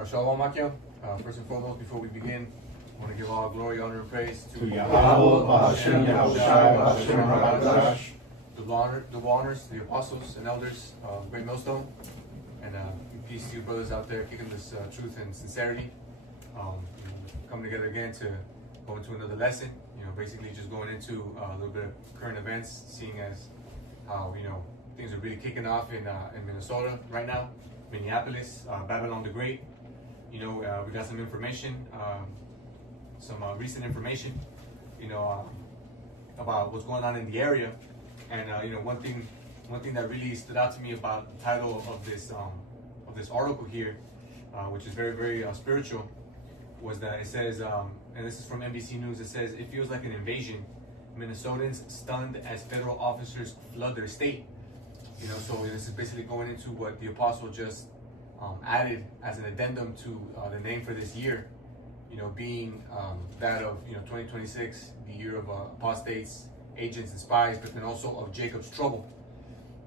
Shalom Akim. First and foremost, before we begin, I want to give all glory, honor, and praise to Yahweh, Hashem, Yahushai, Hashem, Hamadash. the honors, the apostles and elders, Great Millstone, and peace to you brothers out there kicking this truth and sincerity. Coming together again to go into another lesson. Basically just going into a little bit of current events, seeing as how things are really kicking off in Minnesota right now, Minneapolis, Babylon the Great. We got some information, some recent information, about what's going on in the area. And one thing that really stood out to me about the title of this article here, which is very, very spiritual, was that it says, and this is from NBC News, it says, "It feels like an invasion. Minnesotans stunned as federal officers flood their state." So this is basically going into what the apostle just added as an addendum to the name for this year, being that of 2026, the year of apostates, agents, and spies, but then also of Jacob's trouble.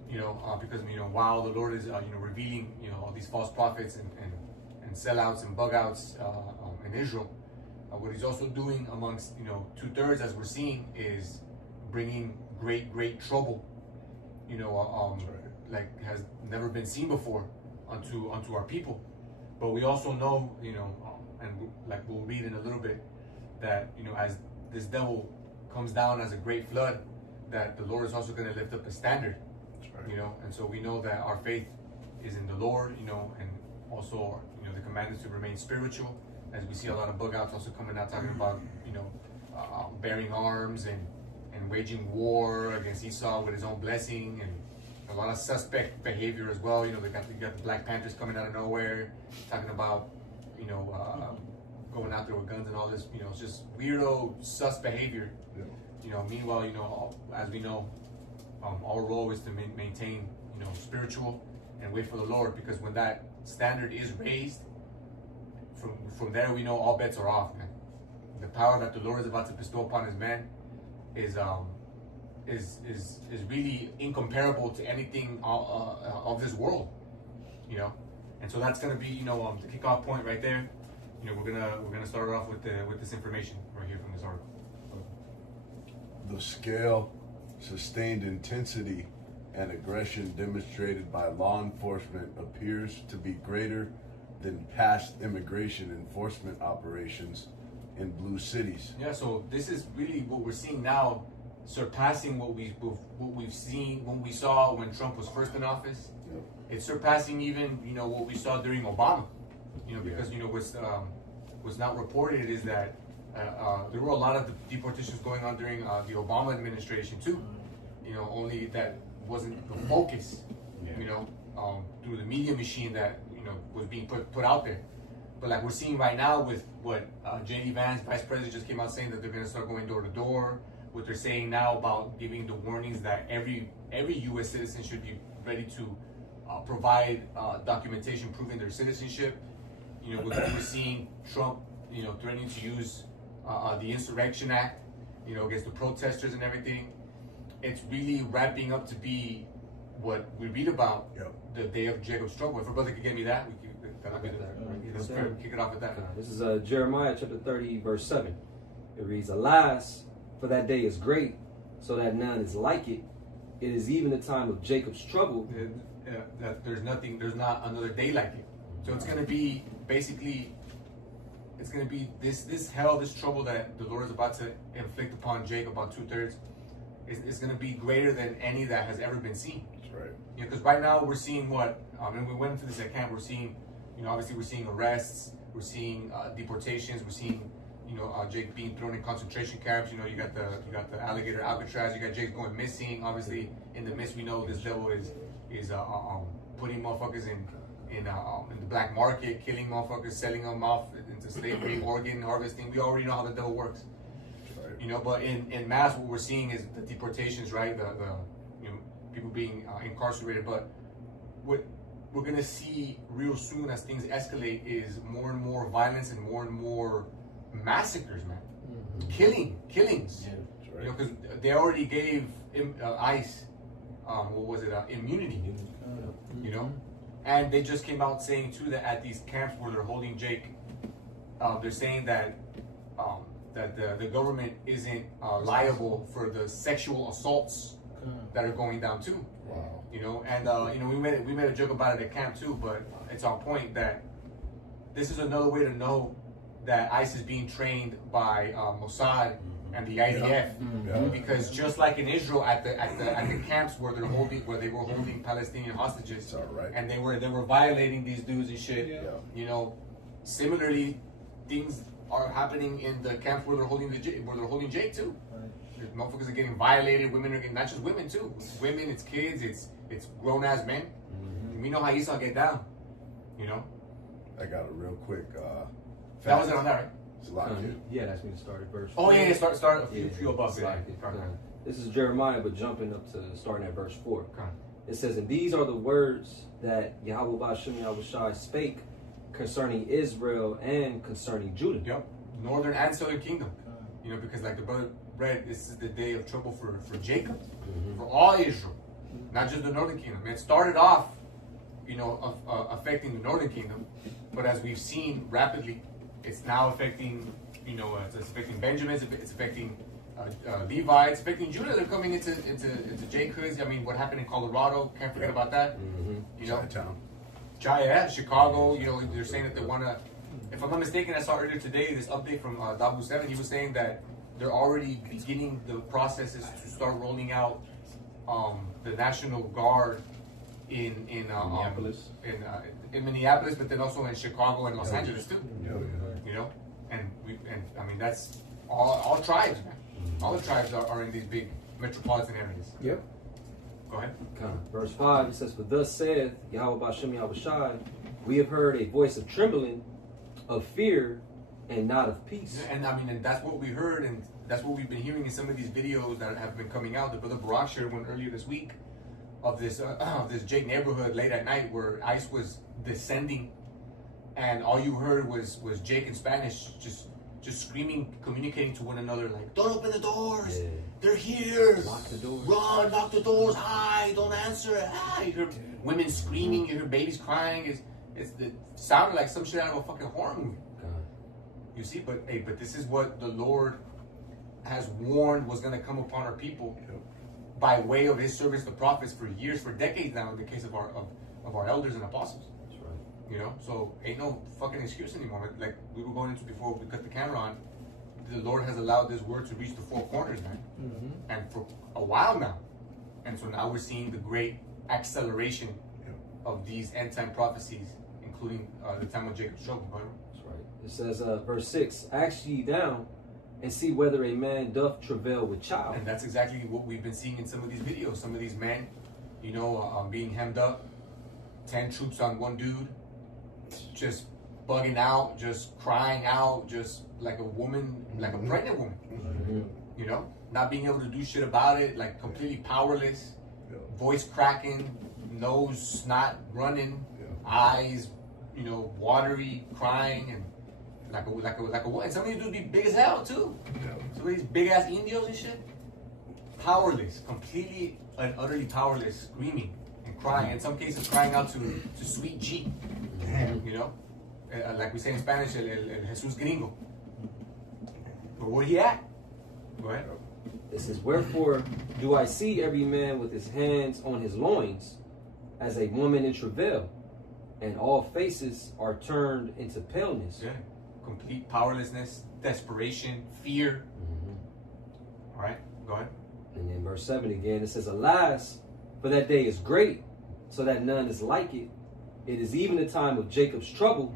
Because while the Lord is revealing all these false prophets and sellouts and bug outs in Israel, what he's also doing amongst 2/3, as we're seeing, is bringing great trouble. Like has never been seen before unto our people. But we also know, and like we'll read in a little bit, that as this devil comes down as a great flood, that the Lord is also going to lift up a standard. And so we know that our faith is in the Lord, and also the commandments to remain spiritual, as we see a lot of bug outs also coming out talking about bearing arms and waging war against Esau with his own blessing, and a lot of suspect behavior as well. You got the Black Panthers coming out of nowhere talking about going out there with guns and all this. It's just weirdo sus behavior. Meanwhile, as we know, our role is to maintain spiritual and wait for the Lord, because when that standard is raised, from there we know all bets are off, man. The power that the Lord is about to bestow upon his men is really incomparable to anything of this world, and so that's gonna be the kickoff point right there. We're gonna start off with this information right here from this article. The scale, sustained intensity, and aggression demonstrated by law enforcement appears to be greater than past immigration enforcement operations in blue cities. Yeah, so this is really what we're seeing now, surpassing what we've seen when we saw when Trump was first in office. Yep. It's surpassing even what we saw during Obama. Because what's not reported is that there were a lot of deportations going on during the Obama administration too. Only that wasn't the focus. Through the media machine that was being put out there. But like we're seeing right now with what J.D. Vance, Vice President, just came out saying that they're going to start going door to door. What they're saying now about giving the warnings that every U.S. citizen should be ready to provide documentation proving their citizenship. We're seeing Trump, threatening to use the Insurrection Act, against the protesters and everything. It's really wrapping up to be what we read about, the day of Jacob's trouble. If a brother could get me that, let's kick it off with that. This is Jeremiah chapter 30, verse 7. It reads, "Alas, for that day is great, so that none is like it. It is even the time of Jacob's trouble." That there's not another day like it. So it's going to be basically, it's going to be this hell, this trouble that the Lord is about to inflict upon Jacob on 2/3. It's going to be greater than any that has ever been seen. That's right. Because right now we're seeing what, and we went into this at camp, we're seeing, obviously we're seeing arrests, we're seeing deportations, we're seeing, Jake being thrown in concentration camps. You got the alligator Alcatraz, you got Jake going missing. Obviously in the midst we know this devil is putting motherfuckers in the black market, killing motherfuckers, selling them off into slavery, organ harvesting. We already know how the devil works. But in mass, what we're seeing is the deportations, right? The people being incarcerated. But what we're gonna see real soon as things escalate is more and more violence and more massacres, man. Mm-hmm. Killings. Yeah, that's right. Because they already gave ICE, immunity. And they just came out saying too that at these camps where they're holding Jake, they're saying that that the government isn't liable for the sexual assaults that are going down too. Wow. You know, and you know, we made a joke about it at camp too, but it's on point that this is another way to know that ICE is being trained by Mossad and the IDF, Yeah. because just like in Israel at the camps where they were holding Palestinian hostages, It's all right. and they were violating these dudes and shit. Yeah. You know, similarly, things are happening in the camps where they're holding Jake too. The motherfuckers are getting violated. Women are getting, not just women too. It's women, it's kids, it's grown ass men. We know how Esau get down. You know. I got a real quick. That wasn't on that, right? Slack it. Yeah, that's me to start at verse. Oh 4. yeah, start a few above. Slack Yeah. it. Okay. This is Jeremiah, but jumping up to starting at verse 4. Okay. It says, "And these are the words that Yahweh Ba'Shem Yahushai spake concerning Israel and concerning Judah." Yep. Northern and Southern Kingdom. You know, because like the brother read, this is the day of trouble for Jacob, for all Israel, not just the Northern Kingdom. It started off, you know, affecting the Northern Kingdom, but as we've seen rapidly, it's now affecting, you know, it's affecting Benjamin, it's affecting Levi, it's affecting Judah. They're coming into Jacob's. I mean, what happened in Colorado? Can't forget about that. You know, Chi-town. Yeah, Chicago. You know, they're saying that they want to. If I'm not mistaken, I saw earlier today this update from Dabu 7. He was saying that they're already beginning the processes to start rolling out the National Guard in Minneapolis. In Minneapolis, but then also in Chicago and Los Angeles too. Yeah. You know, and I mean that's all tribes, man. All the tribes are in these big metropolitan areas. Yep. Go ahead. Verse 5, it says, "For thus saith Yahweh Ba'Shem Yahushai, we have heard a voice of trembling, of fear, and not of peace." Yeah, and I mean, and that's what we heard, and that's what we've been hearing in some of these videos that have been coming out. The brother Barak shared one earlier this week of this Jake neighborhood late at night where ICE was descending, and all you heard was Jake in Spanish just screaming, communicating to one another like, "Don't open the doors, Yeah. they're here, Lock the doors. run, lock the doors, hide, don't answer." You hear women screaming, you hear babies crying. It sounded like some shit out of a fucking horror movie. You see, but this is what the Lord has warned was going to come upon our people by way of His servants, the prophets, for years, for decades now. In the case of our elders and apostles, That's right. you know, so ain't no fucking excuse anymore. Like we were going into before we cut the camera on, the Lord has allowed this word to reach the four corners, man, and for a while now, and so now we're seeing the great acceleration of these end time prophecies, including the time of Jacob's trouble, brother. That's right. It says, verse 6, "Ask ye down and see whether a man doth travail with child." And that's exactly what we've been seeing in some of these videos. Some of these men, you know, being hemmed up, 10 troops on one dude, just bugging out, just crying out, just like a woman, like a pregnant woman, you know, not being able to do shit about it, like completely powerless, voice cracking, nose snot running, eyes, you know, watery, crying, and like a and some of these dudes be big as hell too. Some of these big ass Indios and shit, powerless, completely and utterly powerless, screaming and crying. In some cases, crying out to Sweet G. You know, like we say in Spanish, el Jesus Gringo. But where he at? Go ahead. It says, "Wherefore do I see every man with his hands on his loins, as a woman in travail, and all faces are turned into paleness." Yeah. Complete powerlessness, desperation, fear. All right, go ahead. And then verse 7 again, it says, "Alas, for that day is great, so that none is like it. It is even the time of Jacob's trouble,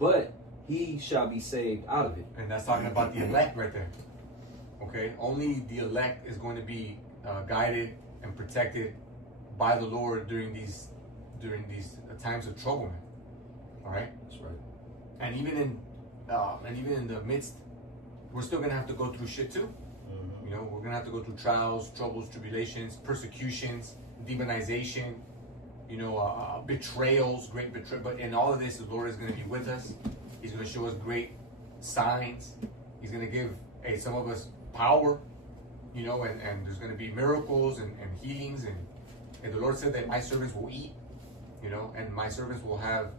but he shall be saved out of it." And that's talking about the elect right there. Okay, only the elect is going to be guided and protected by the Lord during these times of trouble, man. All right, That's right. and even in the midst, we're still gonna have to go through shit too. You know, we're gonna have to go through trials, troubles, tribulations, persecutions, demonization. You know, betrayals, great betrayal. But in all of this, the Lord is gonna be with us. He's gonna show us great signs. He's gonna give some of us power. You know, and there's gonna be miracles and healings and the Lord said that my servants will eat. you know, and my servants will have,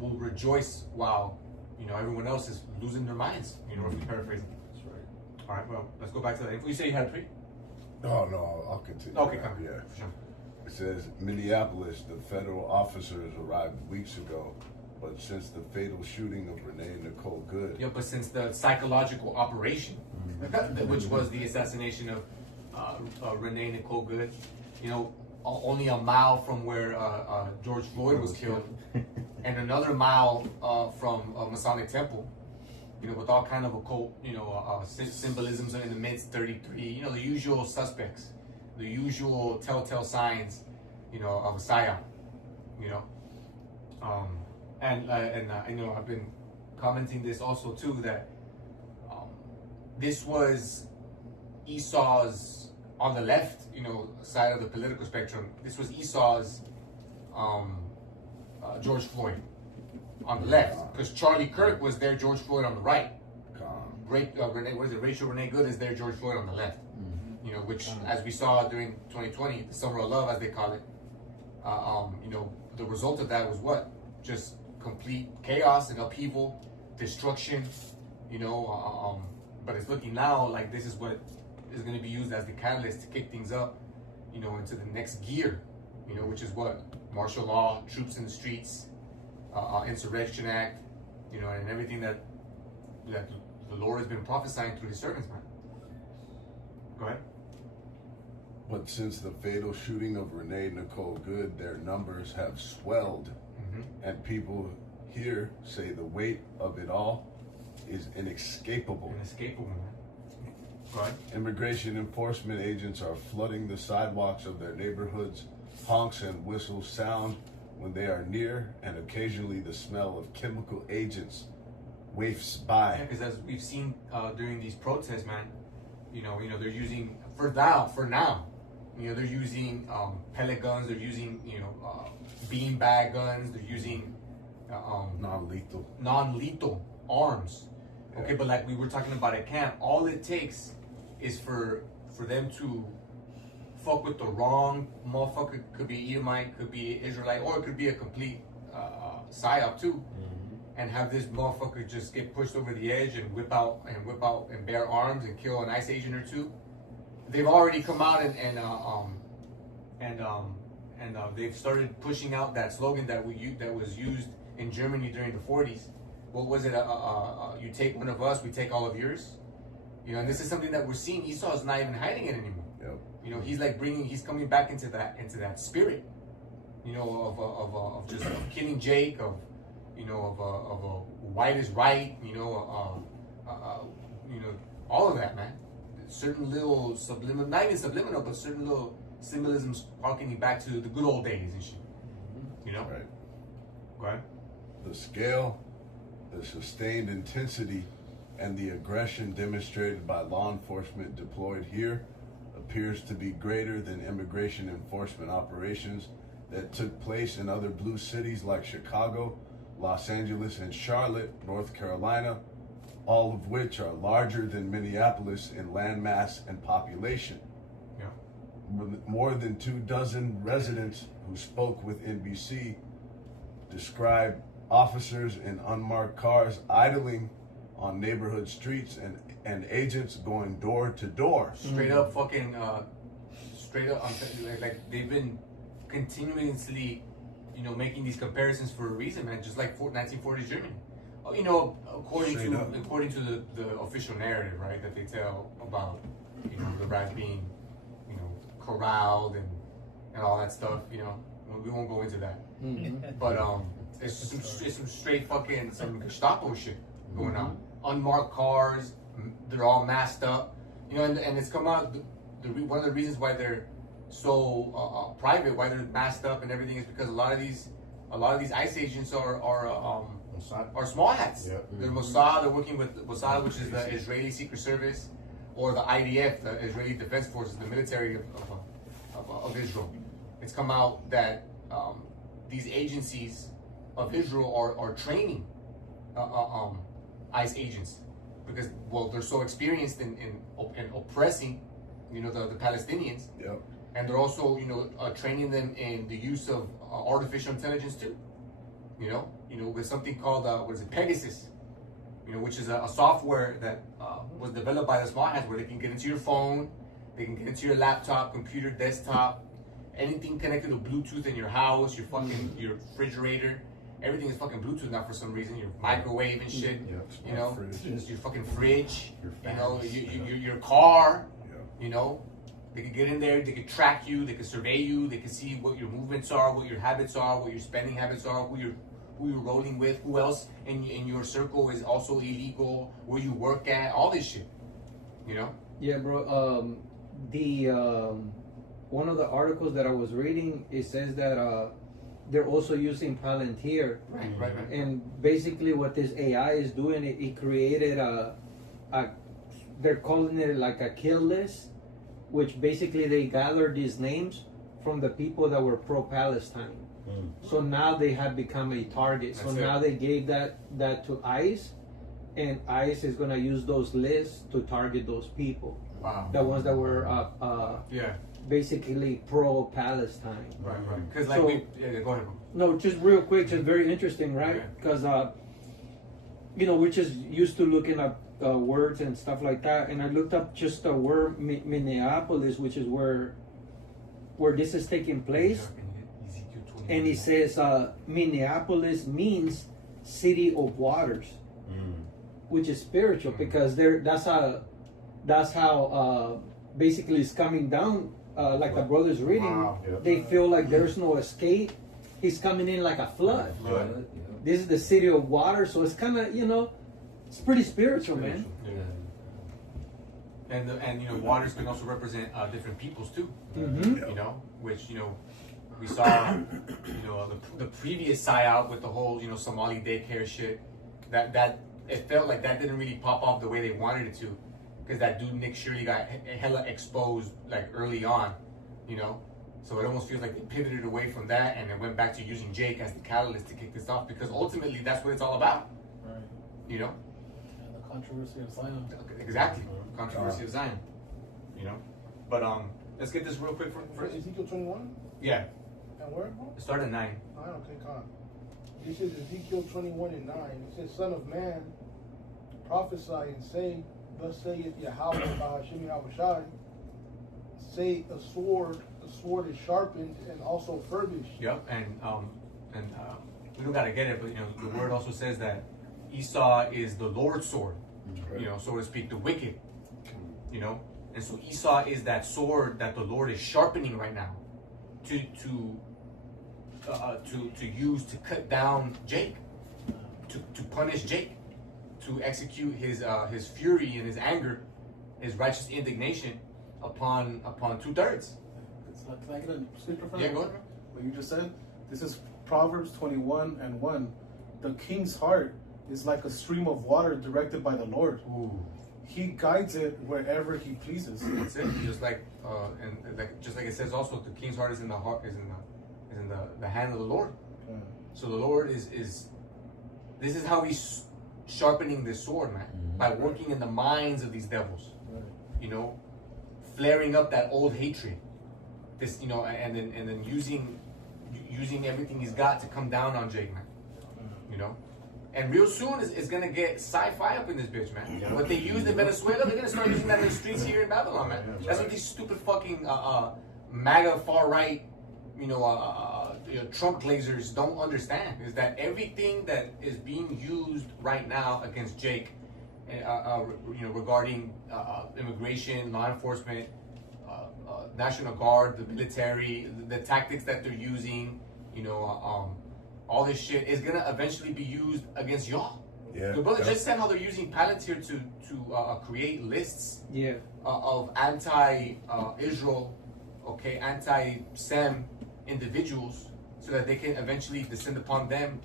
will rejoice while, you know, everyone else is losing their minds, you know, if we paraphrase. That's right. All right, well, let's go back to that. You say you had three? No, I'll continue. Okay, that. come. Yeah. Sure. It says Minneapolis, the federal officers arrived weeks ago, but since the fatal shooting of Renee Nicole Good, Yeah, but since the psychological operation, which was the assassination of Renee Nicole Good, you know, only a mile from where George Floyd was killed, and another mile from Masonic Temple, you know, with all kind of occult, you know, symbolisms in the midst, 33, you know, the usual suspects, the usual telltale signs, you know, of a psyop, you know. And you know, I've been commenting this also too, that this was Esau's, on the left, you know, side of the political spectrum, this was Esau's George Floyd on the left, because Charlie Kirk was their George Floyd on the right. Rachel Renee Good is their George Floyd on the left. You know, which, as we saw during 2020, the Summer of Love, as they call it, you know, the result of that was what? Just complete chaos and upheaval, destruction, you know, but it's looking now like this is what is going to be used as the catalyst to kick things up, you know, into the next gear, you know, which is what? Martial law, troops in the streets, Insurrection Act, you know, and everything that the Lord has been prophesying through his servants, man. Go ahead. but since the fatal shooting of Renee Nicole Good, their numbers have swelled, and people here say the weight of it all is inescapable. Inescapable, man. Go ahead. Immigration enforcement agents are flooding the sidewalks of their neighborhoods. Honks and whistles sound when they are near, and occasionally the smell of chemical agents wafts by. Yeah, because as we've seen during these protests, man, you know, they're using for now, you know, they're using pellet guns, they're using, you know, beanbag guns, they're using non-lethal arms. Okay, but like we were talking about at camp, all it takes is for them to fuck with the wrong motherfucker. Could be Edomite, could be Israelite, or it could be a complete psyop too. And have this motherfucker just get pushed over the edge and whip out and bear arms and kill an ICE agent or two. They've already come out and they've started pushing out that slogan that was used in Germany during the 40s. What was it? You take one of us, we take all of yours. You know, and this is something that we're seeing. Esau's not even hiding it anymore. Yep. You know, he's coming back into that spirit. You know, of just killing Jake, of white is right. You know, all of that, man. Certain little subliminal, not even subliminal, but certain little symbolisms harkening back to the good old days and shit. You know? Right. Go ahead. The scale, the sustained intensity, and the aggression demonstrated by law enforcement deployed here appears to be greater than immigration enforcement operations that took place in other blue cities like Chicago, Los Angeles, and Charlotte, North Carolina, all of which are larger than Minneapolis in landmass and population. Yeah. More than 24 residents who spoke with NBC described officers in unmarked cars idling on neighborhood streets and agents going door to door. Straight up fucking, like they've been continuously, you know, making these comparisons for a reason, man. Just like 1940s Germany. Oh, you know, according to the official narrative, right, that they tell about, you know, the rats being, you know, corralled and all that stuff. You know, we won't go into that. But it's some straight fucking some Gestapo shit going on. Unmarked cars, they're all masked up. You know, and it's come out. One of the reasons why they're so private, why they're masked up and everything, is because a lot of these ICE agents are small hats. Yep. They're Mossad. They're working with Mossad, which is the Israeli Secret Service, or the IDF, the Israeli Defense Forces, the military of Israel. It's come out that these agencies of Israel are training ICE agents because, well, they're so experienced in oppressing, you know, the Palestinians. Yep. And they're also, you know, training them in the use of artificial intelligence too. You know, with something called what is it, Pegasus? You know, which is a software that was developed by the smart hats, where they can get into your phone, they can get into your laptop, computer, desktop, anything connected to Bluetooth in your house, your fucking your refrigerator. Everything is fucking Bluetooth now for some reason. Your microwave and shit. You know, your fucking fridge. You know, your car. You know, they could get in there. They could track you. They could survey you. They could see what your movements are, what your habits are, what your spending habits are, who you're rolling with, who else in your circle is also illegal, where you work at, all this shit. You know? Yeah, bro. One of the articles that I was reading, it says that they're also using Palantir. Right. And basically what this AI is doing, it created they're calling it like a kill list, which basically they gathered these names from the people that were pro-Palestine. So now they have become a target. So now they gave that to ICE, and ICE is going to use those lists to target those people. Wow. The ones that were basically pro-Palestine. Right. Because like go ahead. No, just real quick, just very interesting, right? Because you know, we're just used to looking up words and stuff like that, and I looked up just the word Minneapolis, which is where this is taking place, and it says Minneapolis means city of waters, which is spiritual, because that's how basically it's coming down, like the brothers reading. Wow. Yep. They feel like there's no escape. He's coming in like a flood. This is the city of water, so it's kind of, you know, it's pretty spiritual, man. Yeah. And you know, waters can also represent different peoples too. You know, which, you know, we saw, you know, the previous psyop with the whole, you know, Somali daycare shit. That it felt like that didn't really pop off the way they wanted it to, because that dude Nick Shirley got hella exposed like early on, you know. So it almost feels like they pivoted away from that and then went back to using Jake as the catalyst to kick this off, because ultimately that's what it's all about. Right. You know? And the controversy of Zion. Exactly. Controversy of Zion. You know? But let's get this real quick first. Ezekiel 21? Yeah. And where? It started at 9. Okay, come. This is Ezekiel 21 and 9. It says, Son of man, prophesy and say, Thus saith Yahweh Bahashim Yahushai, say a sword is sharpened and also furbished. Yep, and we don't gotta get it, but you know, the word also says that Esau is the Lord's sword, you know, so to speak, the wicked, you know, and so Esau is that sword that the Lord is sharpening right now to use to cut down Jake, to punish Jake, to execute his fury and his anger, his righteous indignation upon 2/3. Can I get a scripture from Yeah, go ahead. what you just said? This is Proverbs 21 and 1. The king's heart is like a stream of water directed by the Lord. Ooh. He guides it wherever he pleases. That's it. Just like just like it says also, the king's heart is in the heart, is in the hand of the Lord. Okay. So the Lord is this is how he's sharpening this sword, man, by working in the minds of these devils. Right. You know, flaring up that old hatred. This, you know, and then using everything he's got to come down on Jake, man. You know, and real soon it's gonna get sci-fi up in this bitch, man. What they used in Venezuela, they're gonna start using that in the streets here in Babylon, man. That's what these stupid fucking MAGA far right, you know, Trump glazers don't understand, is that everything that is being used right now against Jake, you know, regarding immigration, law enforcement, National Guard, the military, the tactics that they're using, you know, all this shit is gonna eventually be used against y'all. Yeah. The brother just said how they're using Palantir to create lists of anti-Israel, anti-Sem individuals, so that they can eventually descend upon them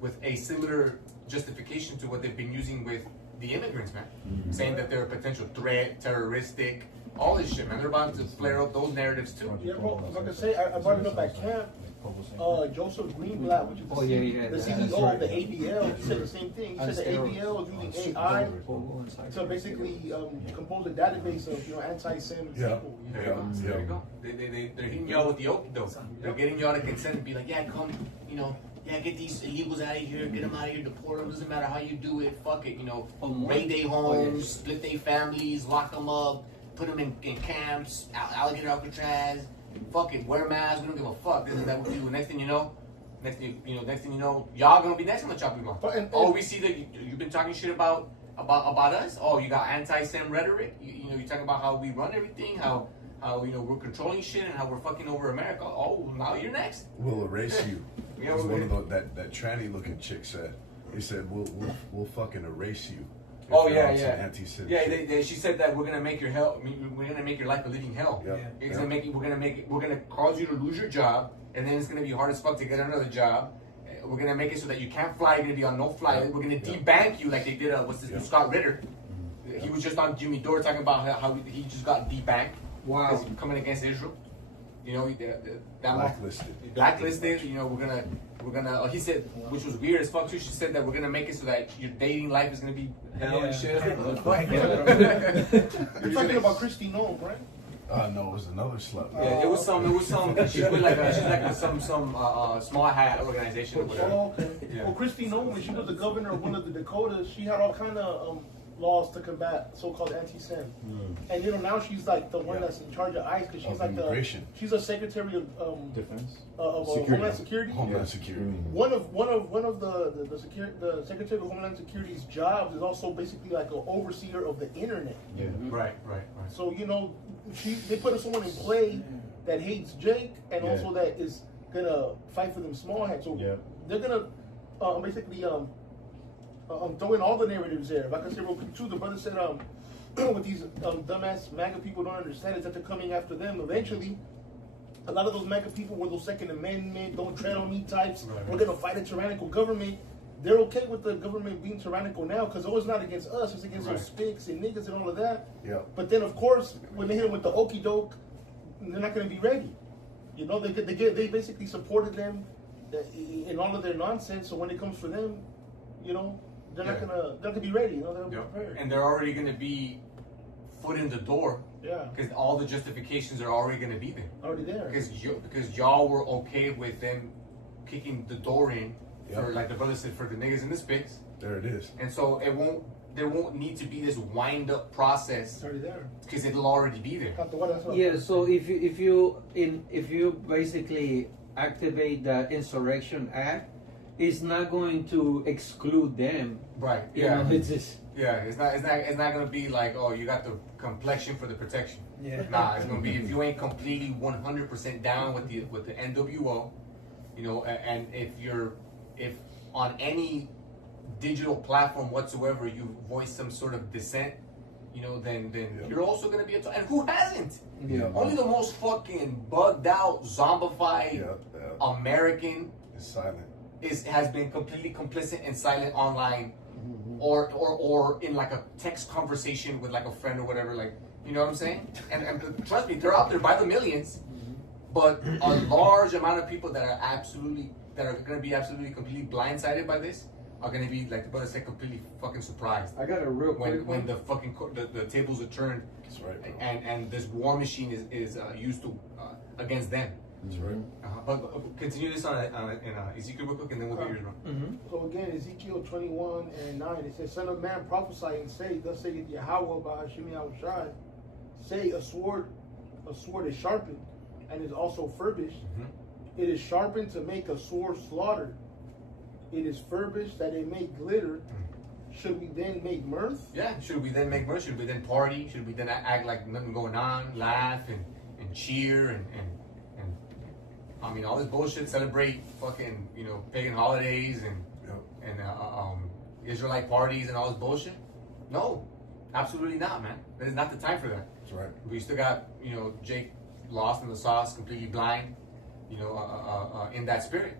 with a similar justification to what they've been using with the immigrants, man. Saying that they're a potential threat, terroristic, all this shit, man. They're about to flare up those narratives too. Yeah, bro, like I say, I brought it up at camp. Joseph Greenblatt, which is Oh, yeah, the that's CEO right. of the ABL, he said the same thing. He said the ABL is using AI to basically compose a database of anti-Semitic people. There you go. There you go. They're hitting y'all with the okie doke. They're getting y'all to consent and be like, yeah, come, yeah, get these illegals out of here, get them out of here, deport them. Doesn't matter how you do it. Fuck it, raid their homes, split their families, lock them up, put them in camps, alligator Alcatraz. Fuck it, wear masks. We don't give a fuck. This is that what we do. Next thing you know, y'all gonna be next on the chopping block. Oh, we see that you've been talking shit about us. Oh, you got anti-Sem rhetoric. You talking about how we run everything, how we're controlling shit and how we're fucking over America. Oh, now you're next. We'll erase you. Yeah, As one of that tranny looking chick said. He said, "We'll fucking erase you." if Oh you're yeah, on some yeah. anti-Semitic Yeah, shit. she said that we're gonna make your hell. We're gonna make your life a living hell. Yeah. It's gonna make it. We're gonna cause you to lose your job, and then it's gonna be hard as fuck to get another job. We're gonna make it so that you can't fly. You're gonna be on no fly. Yeah. We're gonna Yeah. debank you like they did. Yeah. Scott Ritter? Yeah. He was just on Jimmy Dore talking about how he just got debanked. Wow. 'Cause coming against Israel. That Blacklisted. blacklisted. We're gonna. He said, which was weird as fuck too. She said that we're gonna make it so that your dating life is gonna be hell and shit. You're talking about Christy Nome, right? No, it was another slut. Yeah, it was some. She's with some small hat organization or whatever. Oh, okay. Yeah. Well, Christy Nome, when she was the governor of one of the Dakotas, she had all kind of laws to combat so-called anti-Sem. And now she's like the one that's in charge of ICE because she's Of like immigration. she's a secretary of Defense. Homeland Security. Homeland Security. One of the Secretary of Homeland Security's jobs is also basically like an overseer of the internet. Yeah. Right. So they put someone in play that hates Jake and Yeah. also that is gonna fight for them small hats. So Yeah. they're gonna basically throw in all the narratives there. If I can say real quick too, the brother said what these dumbass MAGA people don't understand is that they're coming after them eventually. A lot of those MAGA people were those Second Amendment, don't tread on me types. Right. We're gonna fight a tyrannical government. They're okay with the government being tyrannical now because it's not against us, it's against those spics and niggas and all of that. Yeah. But then, of course, when they hit them with the okey doke, they're not going to be ready. They basically supported them in all of their nonsense. So when it comes for them, they're not gonna be ready. They'll be prepared. And they're already gonna be foot in the door. Yeah, Because all the justifications are already gonna be there. already there. Because y'all were okay with them kicking the door in for, Yeah. like the brother said, for the niggas in the spics. There it is. And so there won't need to be this wind up process It's already there. because it'll already be there. Not the one that's Yeah, so if you basically activate the Insurrection Act, it's not going to exclude them. Right. You Yeah. know, it's just It's not gonna be like, oh, you got the complexion for the protection. yeah. Nah, it's gonna be if you ain't completely 100% down with the NWO, and if on any digital platform whatsoever you voice some sort of dissent, then Yeah. you're also gonna be and who hasn't? Yeah. Only the most fucking bugged out, zombified Yeah. American It's silent. has been completely complicit and silent online, or in like a text conversation with like a friend or whatever. Like, you know what I'm saying? And trust me, they're out there by the millions. But a large amount of people that are going to be absolutely completely blindsided by this are going to be, like the brother said, completely fucking surprised I got a real quick when one. the fucking the tables are turned That's right, bro. and this war machine is used to against them. That's right. But continue this on Ezekiel real quick, and then we'll get yours, bro. So again, Ezekiel 21:9, it says, "Son of man, prophesy and say, thus saith Yahweh Bahashim Yahushai, say a sword is sharpened, and is also furbished. It is sharpened to make a sore slaughter. It is furbished that it may glitter. Should we then make mirth?" Yeah, should we then make mirth? Should we then party? Should we then act like nothing going on, laugh and cheer and I mean all this bullshit, celebrate fucking pagan holidays and Israelite parties and all this bullshit? No, absolutely not, man. That is not the time for that. That's right. We still got Jake lost in the sauce, completely blind, in that spirit,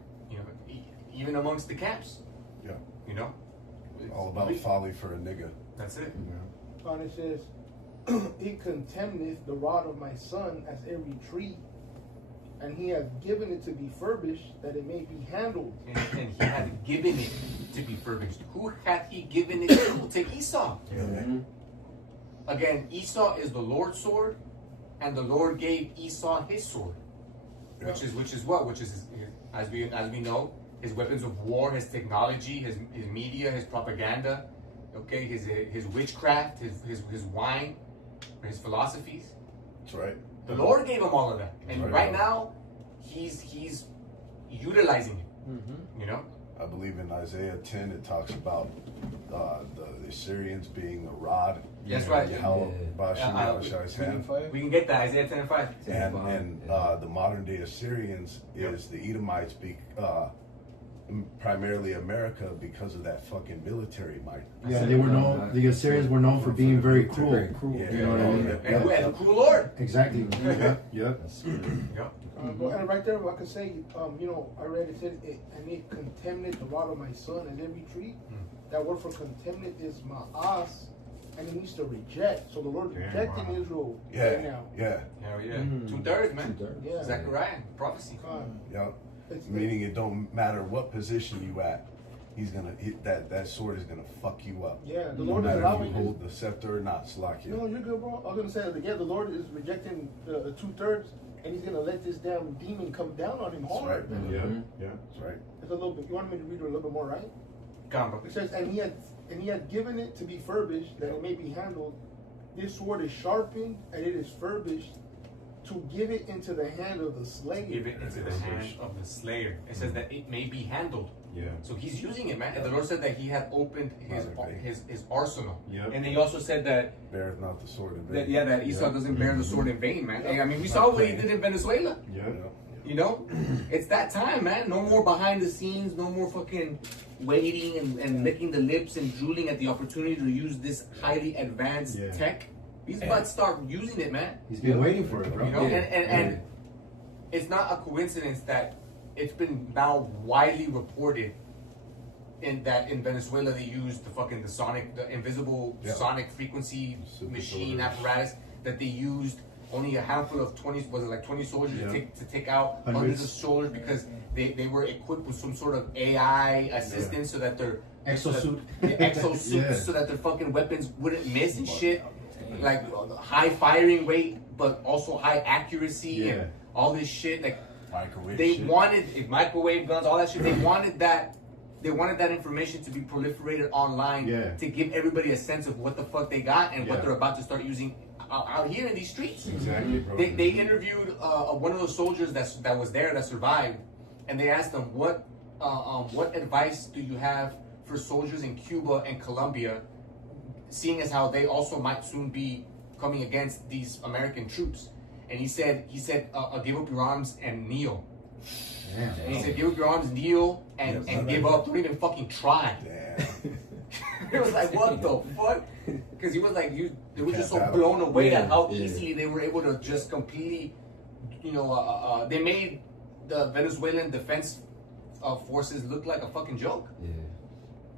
even amongst the camps. Yeah. It's All about folly for a nigga. That's it. And it says, "It contemneth the rod of my son as every tree. And he hath given it to be furbished, that it may be handled. And he hath given it to be furbished. Who hath he given it to? We'll take Esau. Mm-hmm. Again, Esau is the Lord's sword, and the Lord gave Esau his sword, which is what? Which is his, as we know, his weapons of war, his technology, his media, his propaganda, okay, his witchcraft, his wine, his philosophies. That's right. The Lord gave him all of that, and right now, he's utilizing it. Mm-hmm. You know. I believe in Isaiah 10 it talks about the Assyrians being the rod. That's right. Shai's hand. We can get that, Isaiah 10 and 5. And the modern day Assyrians is the Edomites, primarily America, because of that fucking military might. Yeah, they were known. The Assyrians were known for being very cruel. Very cruel. Yeah, You know what I mean? And who had a cruel Lord. Exactly. Yep. That's good. Yep. And right there, I could say, I read it said, and it contemned the rod of my son, and every tree. That word for contemned is ma'as, and it means to reject. So the Lord rejecting Israel right now. Yeah. Hell yeah. Mm. 2/3, man. 2/3. Yeah. Zechariah, prophecy. Yeah. It's Meaning it don't matter what position you at, that sword is gonna fuck you up. Yeah, the No Lord is matter if allowing you hold the scepter or not, Slakia. No, you're good, bro. I was gonna say that again. The Lord is rejecting the 2/3, and He's gonna let this damn demon come down on him That's hard. right. Yeah. Yeah. That's right. It's a little bit. You want me to read it a little bit more, right? Come on, It says, and he had given it to be furbished, that it may be handled. This sword is sharpened, and it is furbished, to give it into the hand of the slave. give it into the hand of the slayer. It says that it may be handled. Yeah. So he's using it, man. And the Lord said that he had opened his arsenal. Yep. And he also said that Beareth not the sword in vain. that Esau doesn't bear the sword in vain, man. Hey, I mean, we saw what he did in Venezuela. Yeah. You know, it's that time, man. No more behind the scenes. No more fucking waiting and licking the lips and drooling at the opportunity to use this highly advanced tech. He's about to start using it, man. He's been waiting for it, bro. You know, and it's not a coincidence that it's been now widely reported in Venezuela they used the invisible sonic frequency Super machine soldiers. apparatus that they used only a handful of 20 soldiers to take out hundreds Hundreds. of soldiers because they were equipped with some sort of AI assistance so that their Exosuit. exosuits so that their fucking weapons wouldn't miss and shit. Like high firing rate, but also high accuracy and all this shit. Like Microwave they shit. wanted microwave guns, all that shit. They wanted that information to be proliferated online to give everybody a sense of what the fuck they got and what they're about to start using out here in these streets. Exactly, bro. They interviewed one of those soldiers that was there that survived, and they asked him what advice do you have for soldiers in Cuba and Colombia, seeing as how they also might soon be coming against these American troops. And he said, give up your arms and kneel. Damn. He said, give up your arms, kneel, and give up. Don't even fucking try. Damn. It was like, what the fuck? Because he was like, they were just so can't blown away Yeah, at how yeah. easily they were able to just completely, they made the Venezuelan defense forces look like a fucking joke. Yeah.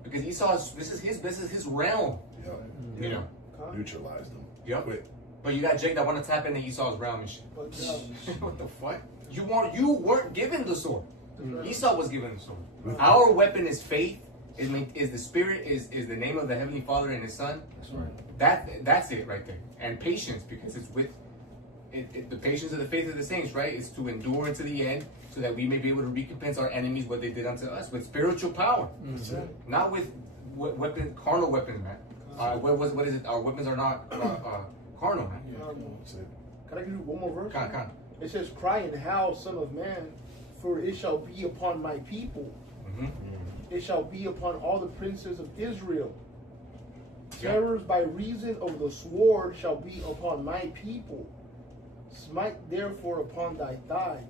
Because Esau's, this is his realm, Yep. you know. Neutralize them. Yep. Quick. But you got Jake that want to tap into Esau's realm and shit. But, What the fuck? You weren't given the sword. Esau was given the sword. Mhm. Our weapon is faith. Is the spirit? Is the name of the Heavenly Father and His Son? That's right. That's it right there. And patience, because it's with the patience of the faith of the saints, right? Is to endure unto the end, so that we may be able to recompense our enemies what they did unto us with spiritual power, not with carnal weapons, man. What is it? Our weapons are not carnal, man. That's it. Can I give you one more verse? Con. It says, "Cry and howl, son of man, for it shall be upon my people. Mm-hmm. It shall be upon all the princes of Israel. Yeah. Terrors by reason of the sword shall be upon my people. Smite therefore upon thy thigh."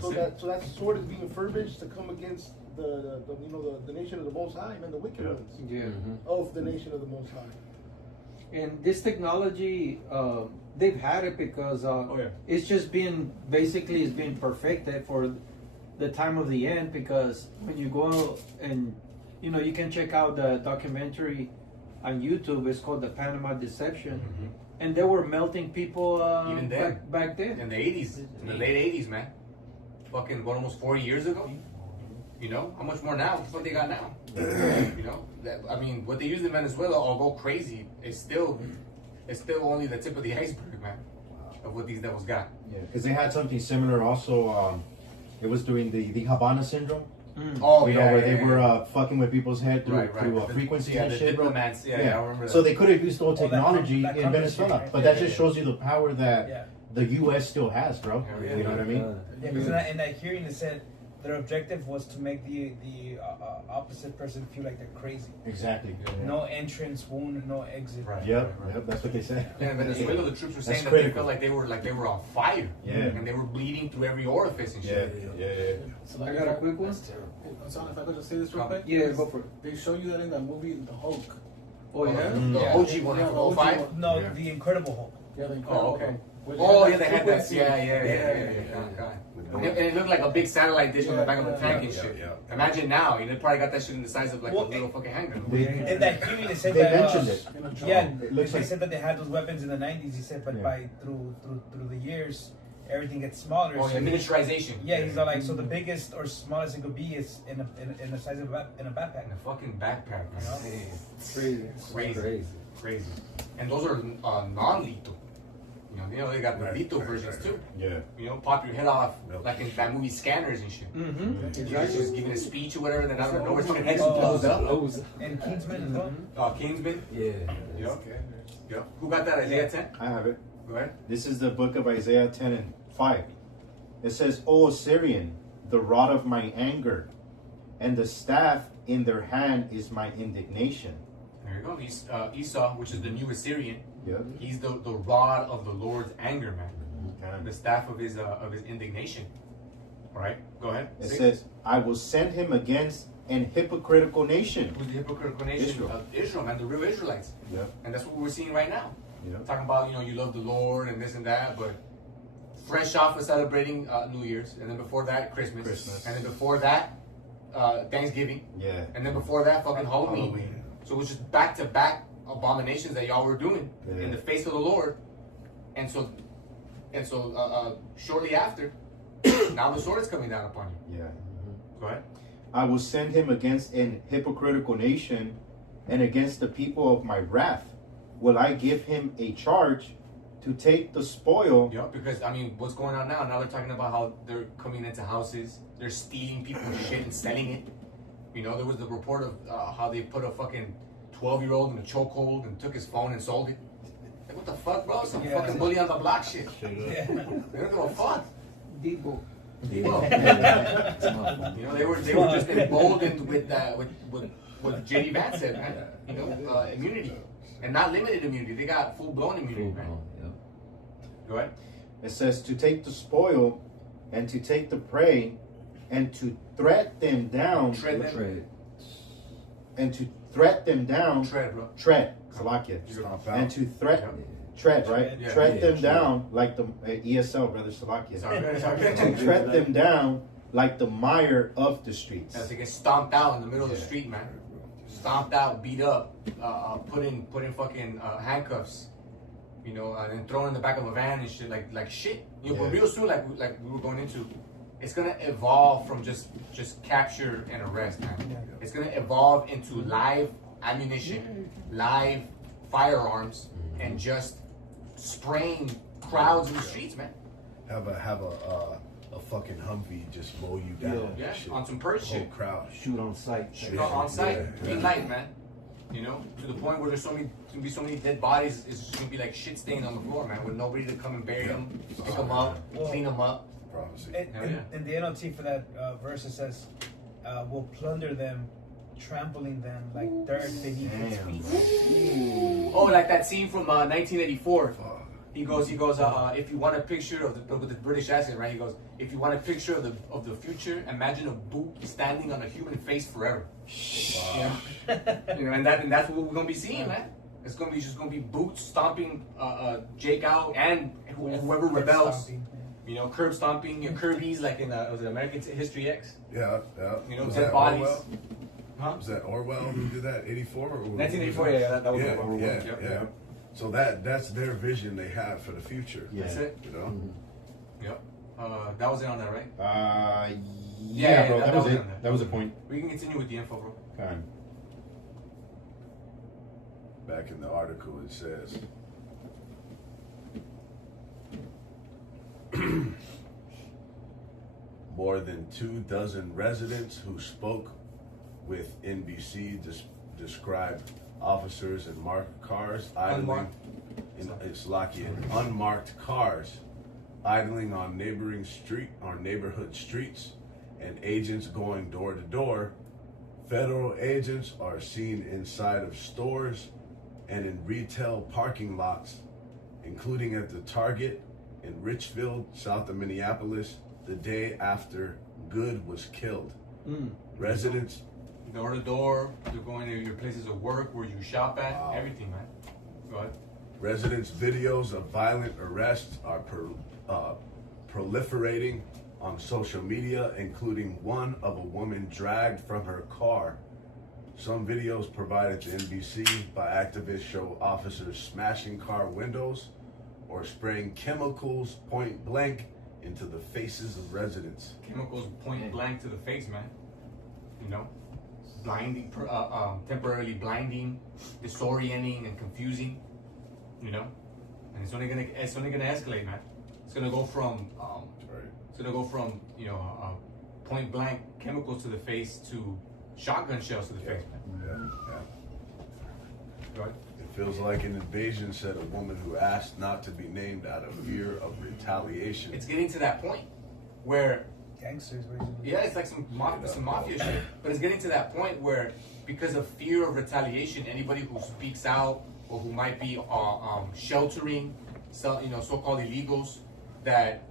So that sword is being furbished to come against the nation of the Most High, and the wicked ones Yeah. of the nation of the Most High. And this technology, they've had it because it's just it's been perfected for the time of the end. Because when you go and you can check out the documentary on YouTube. It's called The Panama Deception, and they were melting people Even then. back then. In the 80s, in the late 80s, man. fucking almost 40 years ago. You know, how much more now? That's what they got now. You know, I mean, what they use in Venezuela, although crazy, it's still only the tip of the iceberg, man, of what these devils got. Yeah, because they had something similar also. It was during the Havana syndrome. Oh, You know, yeah, where yeah, they yeah. were fucking with people's head through, Right. frequencies Yeah, and the shit, bro. diplomats. Yeah, I remember that. So they could have used old Oh, that technology that in conversation, Venezuela, right? but that just shows you the power that Yeah. the U.S. still has, bro. Hell yeah. You know what I mean? Yeah, because in that hearing it said their objective was to make the opposite person feel like they're crazy. Exactly. No entrance wound, no exit. Right. Yep, that's what they said. Yeah, in Venezuela, the troops were That's saying that critical. they felt like they were on fire. Yeah. And they were bleeding through every orifice and shit. So I got a quick one. I'm sorry if I could just say this real quick. Yeah, go for it. They show you that in that movie, The Hulk. Oh yeah. The Yeah. OG one Yeah, from the OG 05? one. No, Yeah. the Incredible Hulk. Yeah, the Oh, Incredible okay. Hulk. Where Oh, yeah, that they had that. frequency. Yeah. God. And it looked like a big satellite dish on the back of a tank and shit. Imagine now, they probably got that shit in the size of like a Well, little fucking handgun. In that hearing it said They that mentioned it. In a drum. Yeah, It looks they like- said that they had those weapons in the 90s. He said, but Yeah. by through the years, everything gets smaller. Oh, yeah, miniaturization. Yeah, he's all like, so the biggest or smallest it could be is in the size of in a backpack. In a fucking backpack, man. Crazy. Crazy. And those are non-lethal. You know, they got the lethal versions too. Yeah. You know, pop your head off like in that movie Scanners and shit. Mm-hmm. You're just giving a speech or whatever, then I don't know where fucking head Oh. blows up. And Kingsman as well. Kingsman. Yeah. Yep. Who got that? Isaiah 10? I have it. Go ahead. This is the book of Isaiah 10 and 5. It says, O Assyrian, the rod of my anger, and the staff in their hand is my indignation. There you go. Esau, which is the new Assyrian, Yep. he's the rod of the Lord's anger, man. The Okay. staff of his indignation. All right, go ahead. It Six. says, I will send him against an hypocritical nation. Who's the hypocritical nation? Israel. Israel, man, the real Israelites. Yep. And that's what we're seeing right now. Yep. Talking about, you love the Lord and this and that, but fresh off of celebrating New Year's, and then before that, Christmas. And then before that, Thanksgiving. Yeah. And then before that, fucking Halloween. So it was just back-to-back abominations that y'all were doing in the face of the Lord. And so shortly after, now the sword is coming down upon you. Yeah. Go ahead. I will send him against an hypocritical nation, and against the people of my wrath will I give him a charge to take the spoil. Yeah, because I mean, what's going on now? Now they're talking about how they're coming into houses, they're stealing people's shit and selling it. You know, there was the report of how they put a fucking 12-year-old in a chokehold and took his phone and sold it. Like, what the fuck, bro? Some fucking bully on the block shit. Yeah. They don't give a fuck. Debo. You know, they were just emboldened with what JD Vance said, man. You know, immunity. And not limited immunity. They got full-blown immunity, man. Go ahead. It says to take the spoil and to take the prey and to threat them down. Tread them. And to threat them down. Tread, bro. Tread. Salakia. Stomp out. And to threat. Tread, right? Yeah. Tread them tread. down like the ESL, brother Salakia. Sorry, sorry. To tread them down like the mire of the streets. Yeah, they get stomped out in the middle of the street, man. Stomped out, beat up, put in fucking handcuffs, you know, and then thrown in the back of a van and shit, like shit. You know, but real soon, like we were going into, it's gonna evolve from just capture and arrest, man. It's gonna evolve into live ammunition, live firearms, and just spraying crowds in the streets, man. Have a fucking Humvee just mow you down. Yeah, Shit. on some purge The whole shit. crowd. Shoot on sight. You know, on site, Yeah. green light, man. You know, to the point where there's gonna be so many dead bodies, it's just gonna be like shit stained on the floor, man, with nobody to come and bury them, pick them up, clean them up. Prophecy. In the NLT for that verse it says, "We'll plunder them, trampling them like dirt beneath its feet." Oh, like that scene from 1984. He goes, if you want a picture of with the British accent, right? He goes, if you want a picture of the future, imagine a boot standing on a human face forever. Yeah. You know, and that's what we're gonna be seeing, man. It's gonna be boots stomping Jake out and whoever rebels. You know, curb stomping, your Kirby's like in was it American History X? Yeah. You know, Was dead that bodies. Orwell? Huh? Was that Orwell who did that? 84 or 1984. Yeah, that was Yeah, Orwell. yeah, Yep. yeah. So that's their vision they have for the future. Yeah. That's it. You know. Yep. That was it on that, right? Yeah, bro, that that was was it. on that. That was the point. We can continue with the info, bro. Okay. Back in the article, it says more than 24 residents who spoke with NBC described officers in marked cars idling unmarked cars idling on neighborhood streets, and agents going door to door. Federal agents are seen inside of stores and in retail parking lots, including at the Target in Richfield, south of Minneapolis, the day after Good was killed. Residents Door to door, you're going to your places of work, where you shop at, everything, man. Go ahead. Residents' videos of violent arrests are proliferating on social media, including one of a woman dragged from her car. Some videos provided to NBC by activists show officers smashing car windows or spraying chemicals point blank into the faces of residents. Chemicals point blank to the face, man. You know, blinding, temporarily blinding, disorienting, and confusing. You know, and it's only gonna escalate, man. It's gonna go from point blank chemicals to the face to shotgun shells to the face, man. Yeah. Go ahead. It feels like an invasion, said a woman who asked not to be named out of fear of retaliation. It's getting to that point where, Gangsters, basically. yeah, it's like some mafia shit. But it's getting to that point where, because of fear of retaliation, anybody who speaks out or who might be sheltering, so-called illegals, that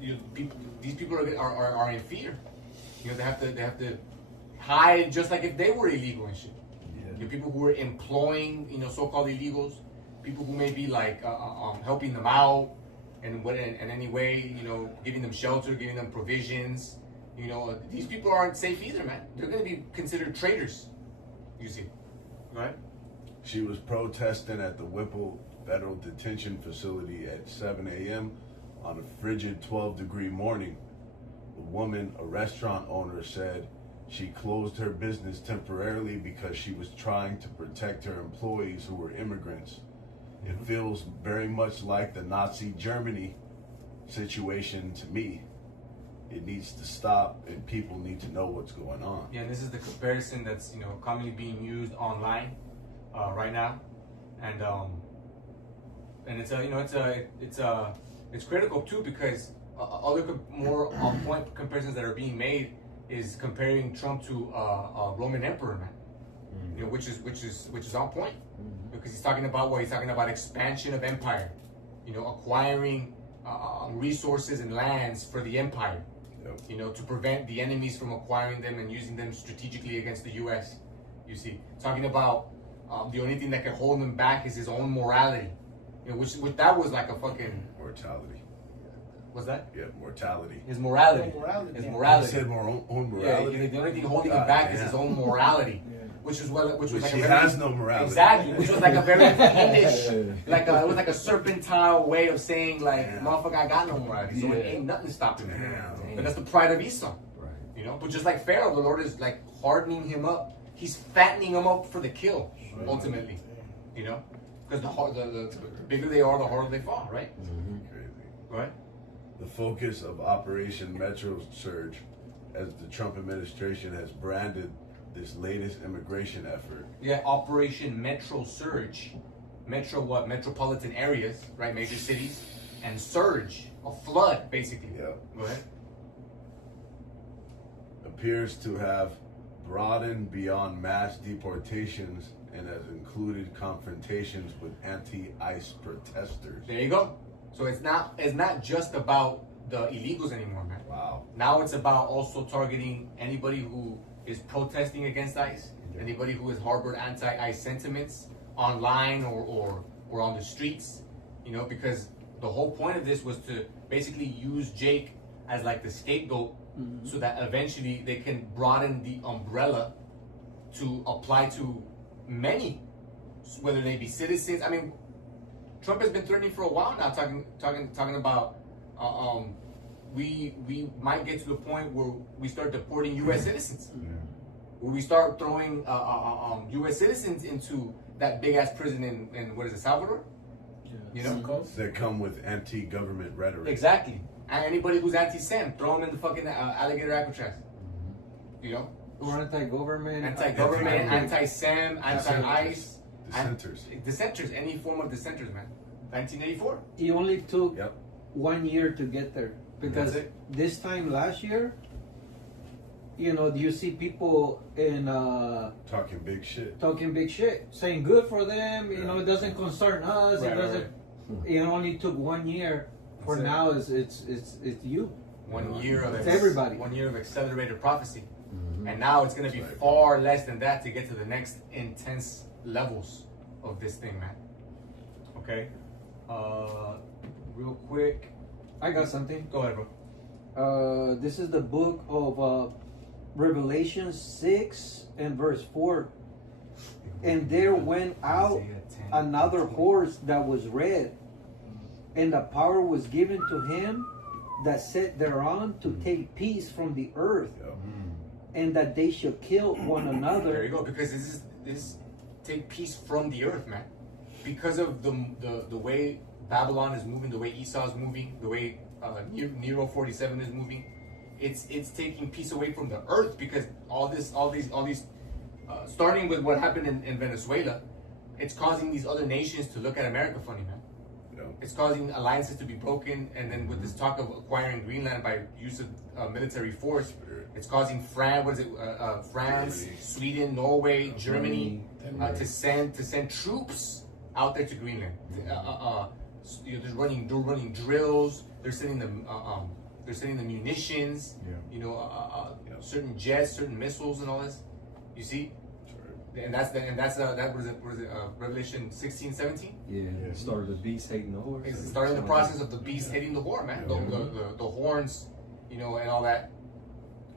these people are in fear. You know, they have to hide, just like if they were illegal and shit. You know, people who are employing, so-called illegals, people who may be like helping them out, and in any way, giving them shelter, giving them provisions. These people aren't safe either, man. They're going to be considered traitors. You see, right? She was protesting at the Whipple Federal Detention Facility at 7 a.m. on a frigid 12-degree morning. The woman, a restaurant owner, said she closed her business temporarily because she was trying to protect her employees who were immigrants. It feels very much like the Nazi Germany situation to me. It needs to stop, and people need to know what's going on. Yeah, and this is the comparison that's commonly being used online right now, and it's critical too, because other more on point comparisons that are being made is comparing Trump to a Roman emperor, man. Which is on point, because he's talking about expansion of empire, acquiring resources and lands for the empire. Yep. To prevent the enemies from acquiring them and using them strategically against the U.S. You see, talking about the only thing that can hold him back is his own morality. Which that was like a fucking Mortality. What's that? Yeah, mortality. His morality. Morality. His You morality. said own morality? Yeah, the only thing holding him back is his own morality, which was like he a very, has no morality. Exactly, which was like a very fiendish, it was like a serpentine way of saying like, motherfucker, I got no morality, so it ain't nothing stopping me. But that's the pride of Esau, Right. But just like Pharaoh, the Lord is like hardening him up. He's fattening him up for the kill, ultimately. Because the bigger they are, the harder they fall, right? Crazy. Right. The focus of Operation Metro Surge, as the Trump administration has branded this latest immigration effort. Yeah, Operation Metro Surge. Metro what? Metropolitan areas, right? Major cities. And surge, a flood, basically. Yeah. Go ahead. Appears to have broadened beyond mass deportations and has included confrontations with anti-ICE protesters. There you go. So it's not just about the illegals anymore, man. Wow. Now it's about also targeting anybody who is protesting against ICE, anybody who has harbored anti-ICE sentiments online or on the streets, because the whole point of this was to basically use Jake as like the scapegoat, so that eventually they can broaden the umbrella to apply to many, whether they be citizens. I mean, Trump has been threatening for a while now, talking about we might get to the point where we start deporting U.S. citizens, where we start throwing U.S. citizens into that big ass prison in what is it, Salvador? You know, That come with anti-government rhetoric. exactly. And anybody who's anti-Sam, throw them in the fucking alligator Alcatraz. You know, Or anti-government. anti-government, anti-Sam, anti-ICE, Dissenters. dissenters, any form of dissenters, man. 1984. It only took Yep. 1 year to get there because That's it. this time last year, you know, you see people in Talking big shit. talking big shit, saying good for them. You know, it doesn't concern us. Right, it right, doesn't. It only took 1 year. For That's it. now, it's you. 1 year of It's everybody. 1 year of accelerated prophecy, Mm-hmm. and now it's gonna be That's right. far less than that to get to the next intense levels of this thing, man. Okay, real quick, I got something. go ahead, bro. This is the book of Revelation 6 and verse 4. And there went out Isaiah 10, another 20. horse that was red, and the power was given to him that sat thereon to take peace from the earth, Yep. and that they should kill one There you another. go, because this take peace from the earth, man. Because of the way Babylon is moving, the way Esau is moving, the way Nero 47 is moving, it's taking peace away from the earth, because all these starting with what happened in Venezuela, it's causing these other nations to look at America funny, man. Yep. It's causing alliances to be broken, and then with this talk of acquiring Greenland by use of military force, it's causing France, Germany. Sweden, Norway, Germany, to send troops out there to Greenland. You know, they're running drills. They're sending them munitions. Yeah. You know, certain jets, certain missiles, and all this. You see, and that's that was it Revelation 16, 17. Yeah, it started the beast hating the horse. It's starting the process of the beast hitting the horn, man. The horns, you know, and all that.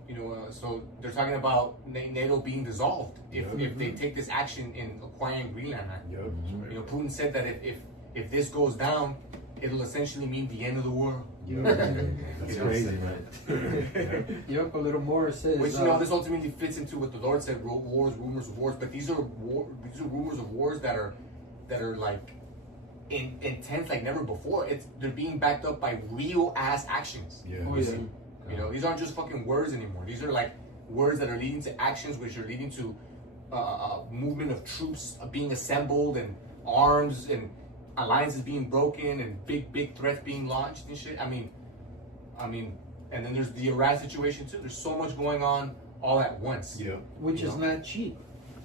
You know, so they're talking about NATO being dissolved if they take this action in acquiring Greenland, man. Yep. You know, Putin said that if this goes down, it'll essentially mean the end of the world. That's crazy, man. Yep, a little more it says. Which, you know, this ultimately fits into what the Lord said: wars, rumors of wars. But these are rumors of wars that are like intense like never before. They're being backed up by real ass actions. Yeah. Oh, You yeah. see? You know, these aren't just fucking words anymore. These are like words that are leading to actions, which are leading to movement of troops being assembled and arms and alliances being broken and big threats being launched and shit. I mean, and then there's the Iraq situation too. There's so much going on all at once. Yep. which You is know? not cheap.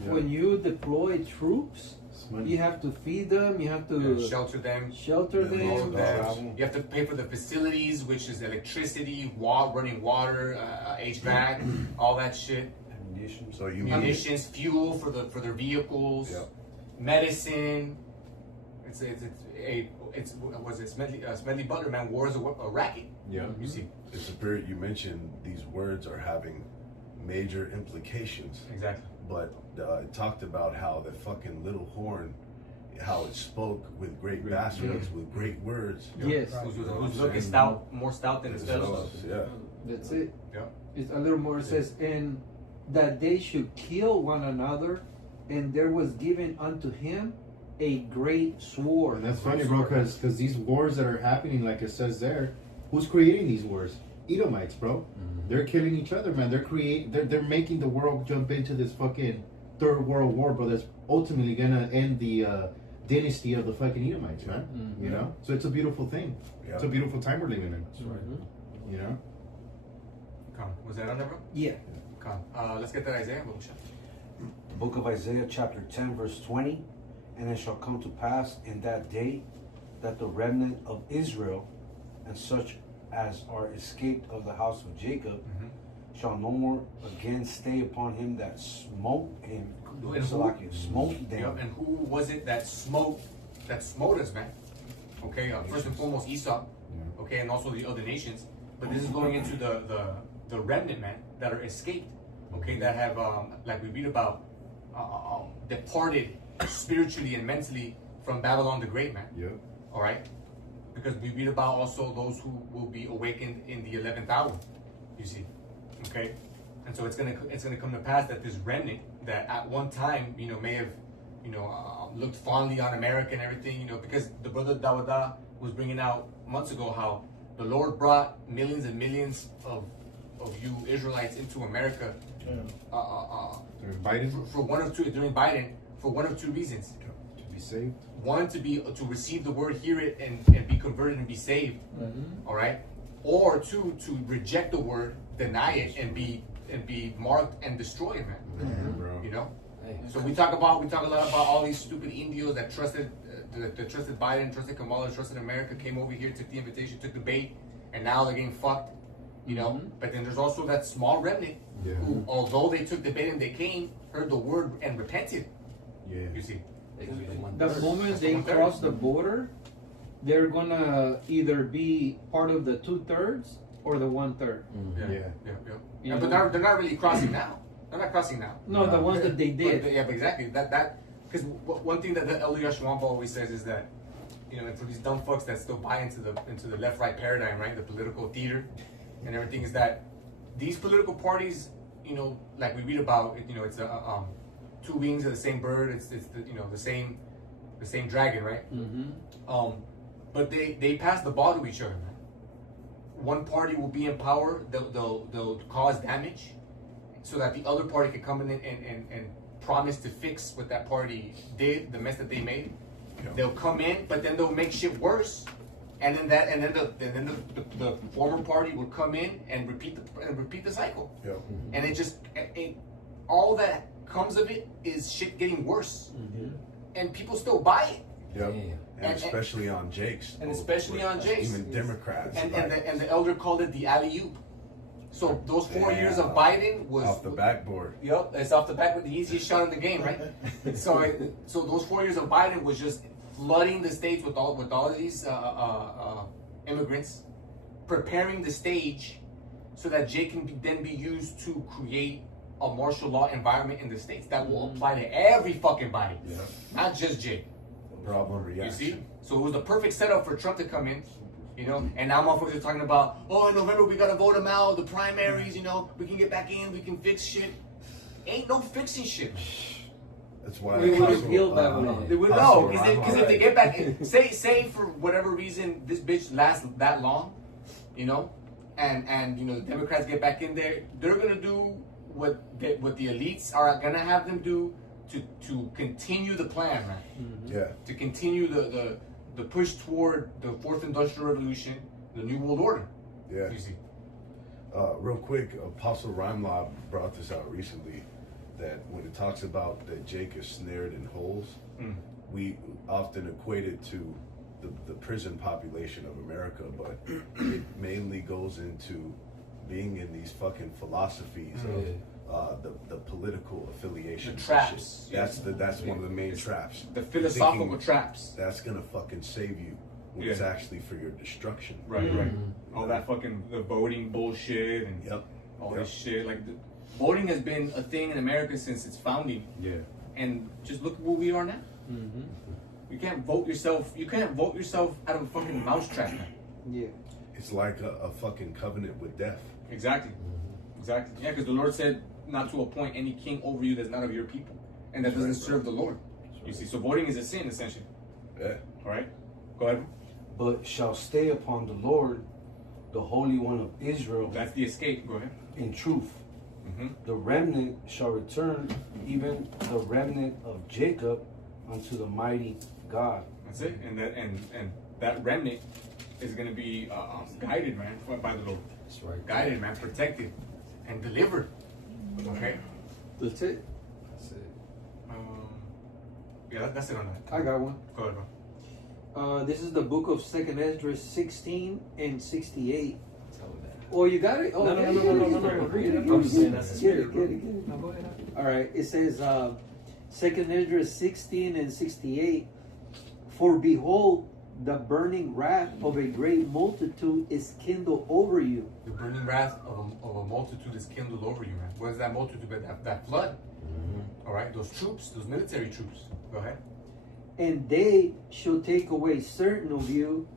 Yeah. When you deploy troops, It's money. you have to feed them. You have to Shelter them. shelter Yeah, All them. of that. Travel. You have to pay for the facilities, which is electricity, running water, HVAC, all that shit. Ammunition. So you mean Munitions, fuel for their vehicles, Yep. medicine. It's was it Smedley Butler, man? War is a racket. Yeah. You see, the spirit you mentioned, these words are having major implications. exactly. But it talked about how the fucking little horn, how it spoke with great basswoods, with great words. Yes, Who's looking stout, more stout than his fellows. Yeah. that's it. Yeah. It's a little more. It says, and that they should kill one another, and there was given unto him a great sword. And that's funny, bro, because these wars that are happening, like it says there, who's creating these wars? Edomites, bro. They're killing each other, man. They're making the world jump into this fucking third world war, bro. That's ultimately gonna end the dynasty of the fucking Edomites, man. You know, so it's a beautiful thing. Yeah. It's a beautiful time we're living in. Mhm. You know. Come, was that on there, bro? Yeah. Come, let's get that Isaiah book. Book of Isaiah, chapter 10, verse 20. And it shall come to pass in that day that the remnant of Israel and such as are escaped of the house of Jacob shall no more again stay upon him that smote him. Smote them. And who was it that smote us, man? Okay, first and foremost Esau. Okay, and also the other nations. But this is going into the remnant, man, that are escaped. Okay, that have like we read about departed spiritually and mentally from Babylon the Great, man. Yep. All right, because we read about also those who will be awakened in the 11th hour. You see, okay, and so it's gonna come to pass that this remnant that at one time, you know, may have, you know, looked fondly on America and everything, you know, because the brother Dawada was bringing out months ago how the Lord brought millions and millions of you Israelites into America During Biden, for one of two during Biden for one of two reasons. to be saved. One, to receive the word, hear it, and be converted and be saved. All right, or two, to reject the word, deny it, and be marked and destroyed, man. Bro. You know. Hey, So we talk a lot about all these stupid Indios that trusted that trusted Biden, trusted Kamala, trusted America, came over here, took the invitation, took the bait, and now they're getting fucked. You know. But then there's also that small remnant who, although they took the bait and they came, heard the word and repented. Yeah. You see. they gonna be the one The third. moment they cross the border, they're gonna either be part of the 2/3 or the 1/3. Yeah, but they're not really crossing now. They're not crossing now. No, the ones that they did. But exactly. That because one thing that the Elder Yashwamba always says is that, you know, and for these dumb fucks that still buy into the left-right paradigm, right, the political theater and everything, is that these political parties, you know, like we read about, you know, it's two wings of the same bird. It's the, you know, the same dragon, right? But they pass the ball to each other, man. One party will be in power. They'll cause damage, so that the other party can come in and promise to fix what that party did, the mess that they made. Yeah. They'll come in, but then they'll make shit worse, and then the former party will come in and repeat the cycle. Yeah. And all that comes of it is shit getting worse, and people still buy it. Yep. Damn. And especially on Jake's. And especially on Jake's. Even Democrats. And like, the elder called it the alley-oop. So those 4 years of Biden was off the backboard. Yep, it's off the back with the easiest shot in the game, right? so those 4 years of Biden was just flooding the states with all these immigrants, preparing the stage so that Jake can then be used to create a martial law environment in the states that will apply to every fucking body, not just Jake. Problem You reaction. see? So it was the perfect setup for Trump to come in, you know, and now motherfuckers are talking about, oh, in November we gotta vote him out, the primaries, you know, we can get back in, we can fix shit. Ain't no fixing shit. That's why We would have Apostle, healed Babylon. They would know, because if they get back in, say for whatever reason this bitch lasts that long, you know, and you know the Democrats get back in there, they're gonna do what the elites are gonna have them do to continue the plan, man. Yeah. To continue the push toward the fourth industrial revolution, the new world order. Yeah. You see. Real quick, Apostle Rimelaw brought this out recently, that when it talks about that Jake is snared in holes, we often equate it to the prison population of America, but it mainly goes into being in these fucking philosophies of the political affiliation. The traps. That's one of the main traps. The philosophical Thinking traps. That's gonna fucking save you when it's actually for your destruction. Right. All that fucking the voting bullshit and all this shit. Like voting has been a thing in America since its founding. Yeah. And just look where we are now. You can't vote yourself. You can't vote yourself out of a fucking mousetrap, man. Yeah. It's like a fucking covenant with death. Exactly. Yeah, because the Lord said not to appoint any king over you that's not of your people and that doesn't serve the Lord. You see, so voting is a sin essentially. Yeah. All right. Go ahead. But shall stay upon the Lord, the Holy One of Israel, That's the escape. Go ahead. in truth. The remnant shall return, even the remnant of Jacob, unto the mighty God. That's it. And that remnant is going to be guided, man, by the Lord. That's right. Guided, man, protected, and delivered. Okay. That's it. That's it. Yeah, that's it on that. I got one. Go ahead, bro. This is the book of 2nd Esdras 16 and 68. Tell me that. Oh, you got it? Oh, No. Read it. I'm just saying that's the Get it, spirit, bro. get it. No, go ahead. All right, it says 2nd Esdras 16 and 68. For behold, the burning wrath of a great multitude is kindled over you. The burning wrath of a multitude is kindled over you, man. What is that multitude? But that flood. All right, those troops, those military troops. Go ahead. And they shall take away certain of you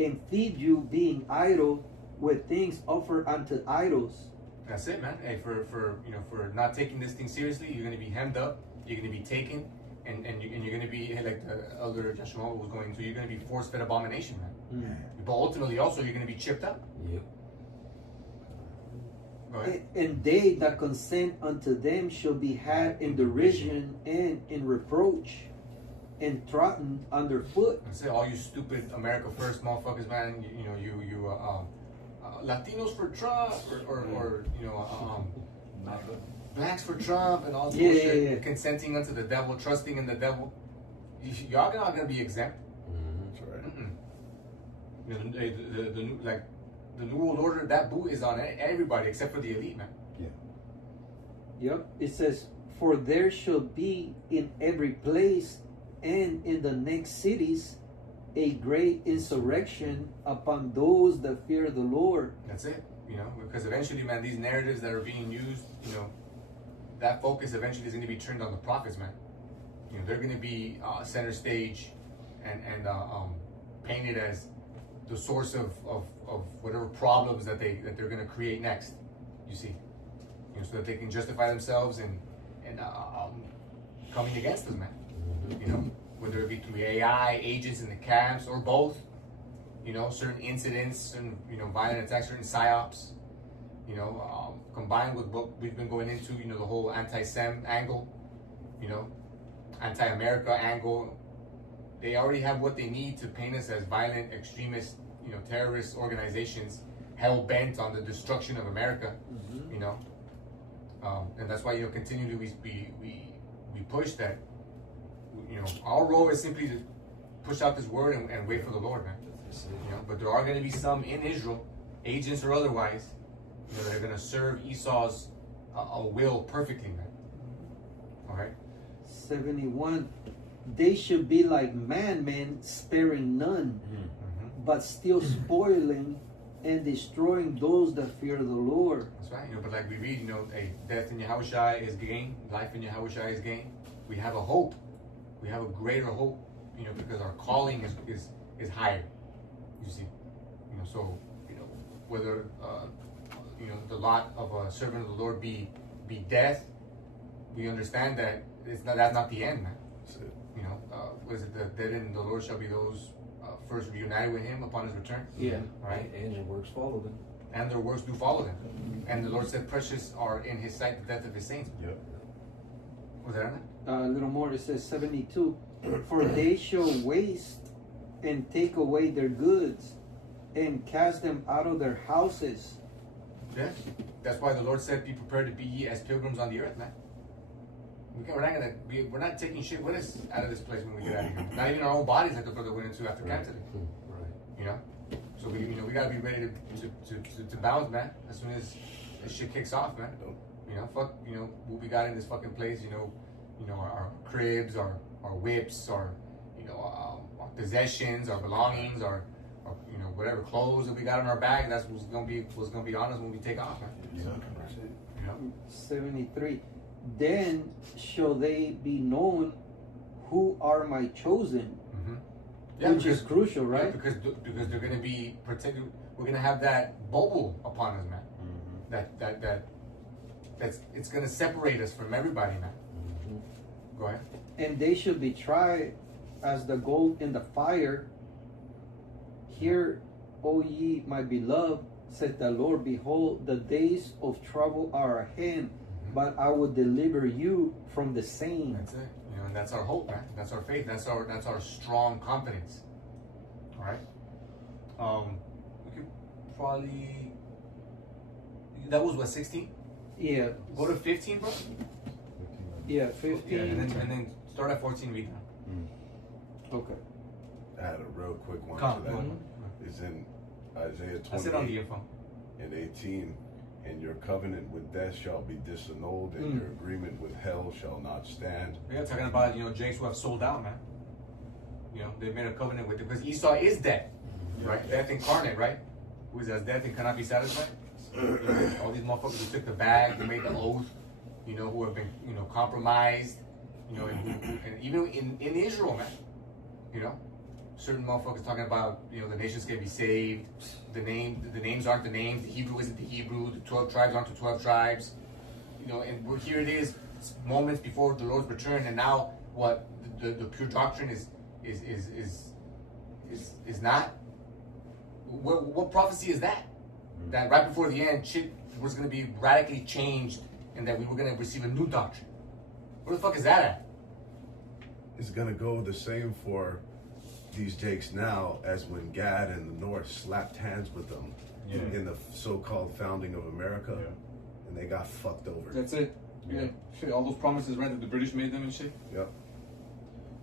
and feed you, being idle with things offered unto idols. That's it, man. Hey, for not taking this thing seriously, you're gonna be hemmed up. You're gonna be taken, and you're gonna be like the elder Joshua was going to. You're gonna be force-fed abomination, man. But ultimately, also, you're gonna be chipped up. Yep. Go ahead. And they that consent unto them shall be had in derision and in reproach, and trodden underfoot. That's it. All you stupid America First motherfuckers, man. Latinos for Trump, or blacks for Trump, and all this bullshit. Yeah. Consenting unto the devil, trusting in the devil. Y'all not gonna be exempt. That's right. You know, the New World Order. That boot is on everybody except for the elite, man. Yep. It says, for there shall be in every place and in the next cities a great insurrection upon those that fear the Lord. That's it. You know, because eventually, man, these narratives that are being used, you know, that focus eventually is going to be turned on the prophets, man. You know, they're going to be center stage and painted as the source of whatever problems that they're going to create next. You see, you know, so that they can justify themselves and coming against us, man. You know, whether it be through AI agents in the camps or both. You know, certain incidents, certain, you know, violent attacks, certain psyops. You know, combined with what we've been going into, you know, the whole anti-Sem angle, you know, anti-America angle. They already have what they need to paint us as violent, extremist, you know, terrorist organizations, hell bent on the destruction of America. You know, and that's why, you know, continually we push that. You know, our role is simply to push out this word and wait for the Lord, man. You know, but there are going to be some in Israel, agents or otherwise, you know, that are going to serve Esau's will perfectly, man. All right. 71. They should be like madmen, sparing none, but still spoiling and destroying those that fear the Lord. That's right. You know, but like we read, you know, hey, death in Yahushua is gain, life in Yahushua is gain. We have a hope. We have a greater hope, you know, because our calling is higher. You see, you know, so, you know, whether you know, the lot of a servant of the Lord be death, we understand that that's not the end, man. That's it. You know, was it the dead in the Lord shall be those first reunited with Him upon His return? Yeah. Right. And your works follow them. And their works do follow them. And the Lord said, "Precious are in His sight the death of His saints." Yep. Was that on it? A little more, it says 72. For they shall waste and take away their goods and cast them out of their houses. Yeah. That's why the Lord said, "Be prepared to be ye as pilgrims on the earth, man." We're not taking shit with us out of this place when we get out of here. Not even our own bodies, like the brother went into after captivity. Right. You know, so we gotta be ready to bounce, man. As soon as this shit kicks off, man. You know, fuck, you know, what we got in this fucking place. You know, our cribs, our whips, our possessions, our belongings, our you know, whatever clothes that we got in our bag. That's what's gonna be on us when we take off, man. Exactly. You know. 73. Then shall they be known who are my chosen. Yeah, which is crucial, right? Yeah, because they're going to be protected. We're going to have that bubble upon us, man. That's it's going to separate us from everybody, man. Go ahead. And they shall be tried as the gold in the fire. Hear, O ye my beloved, said the Lord, behold, the days of trouble are at hand, but I will deliver you from the same. That's it. You know, and that's our hope, man. That's our faith. That's our strong confidence. All right. We could probably. That was what, 16? Yeah. Go to 15, bro. Yeah, 15. Yeah, and then start at 14. Read now. Okay. I had a real quick one Come to that. on. It's in Isaiah That's it on the 28 info. and 18. And your covenant with death shall be disannulled, and your agreement with hell shall not stand. Yeah, talking about, you know, Jakes who have sold out, man. You know, they've made a covenant with it because Esau is death, right? Death incarnate, right? Who is as death and cannot be satisfied. You know, all these motherfuckers who took the bag, who made the oath, you know, who have been, you know, compromised, you know, and even in Israel, man. You know, certain motherfuckers talking about, you know, the nation's gonna be saved. The names aren't the names. The Hebrew isn't the Hebrew. The 12 tribes aren't the 12 tribes. You know, and here it is, moments before the Lord's return, and now what? The pure doctrine is not. What prophecy is that? That right before the end, shit was gonna be radically changed, and that we were gonna receive a new doctrine. Where the fuck is that at? It's gonna go the same for these Jakes now as when Gad and the North slapped hands with them in the so-called founding of America, and they got fucked over. That's it. Yeah. Shit, all those promises, right, that the British made them and shit. Yep.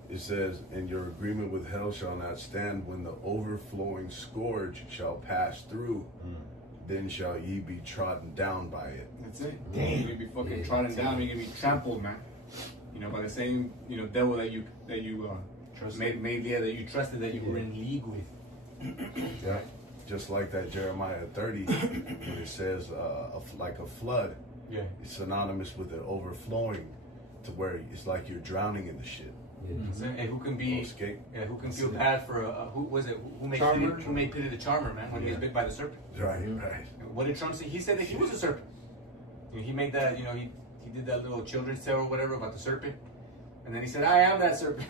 It says, "And your agreement with hell shall not stand when the overflowing scourge shall pass through. Then shall ye be trodden down by it." That's it. Damn. You're gonna be fucking trodden down. You're gonna be trampled, man. You know, by the same, you know, devil that you that you trusted, that you were in league with. Yeah. Just like that Jeremiah 30, when it says like a flood. Yeah. It's synonymous with it overflowing to where it's like you're drowning in the shit. And who can be? Escape. Yeah, who can feel bad for who was it? Who made Pity the Charmer, man, when he was bit by the serpent? Right, right. What did Trump say? He said that he was a serpent. You know, he made that. You know, he did that little children's tale or whatever about the serpent, and then he said, "I am that serpent."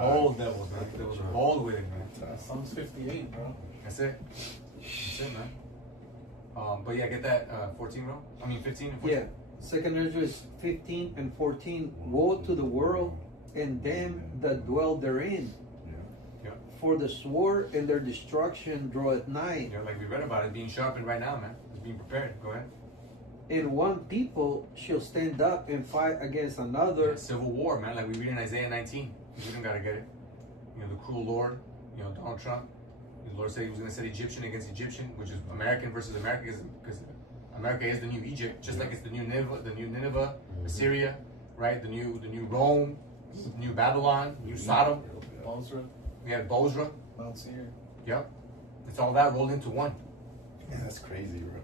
Bold devils, man. Devils are bold with it, man. Psalms 58, bro. That's it. That's it, man. But yeah, get that 14, bro. I mean 15 and 14. Yeah. Second Ezra 15 and 14. Woe to the world and them that dwell therein. Yeah. For the sword and their destruction draweth nigh. You know, like we read about it, being sharpened right now, man. It's being prepared. Go ahead. And one people shall stand up and fight against another. Yeah, civil war, man. Like we read in Isaiah 19. We don't gotta get it. You know, the cruel Lord. You know, Donald Trump. The Lord said he was gonna set Egyptian against Egyptian, which is American versus America, because America is the new Egypt, just like it's the new Nineveh, Assyria, right? The new Rome, the new Babylon, new Sodom. Bosra. We have Bosra. Mount Seir. Yep. It's all that rolled into one. Yeah, that's crazy, bro.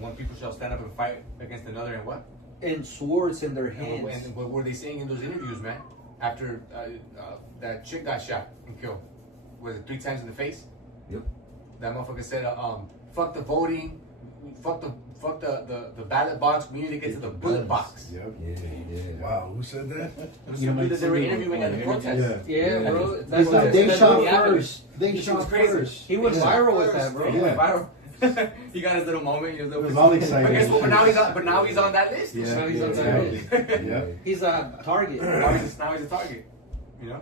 One people shall stand up and fight against another, and what? And swords in their hands. And what were they saying in those interviews, man? After that chick got shot and killed, was it 3 times in the face? Yep. That motherfucker said, "Fuck the voting, fuck the ballot box. We need to get to the bullet box." Yep. Yeah. Wow, who said that? It was somebody that they were interviewing at the protest. Yeah, bro. They that's shot what happened. first. They Which shot was crazy. first. He went viral with that, bro. He went viral. He got his little moment. It was all exciting. But guess what? But now he's on that list. Yeah, Now he's on that list. Yeah. He's a target. Now he's a target. You know.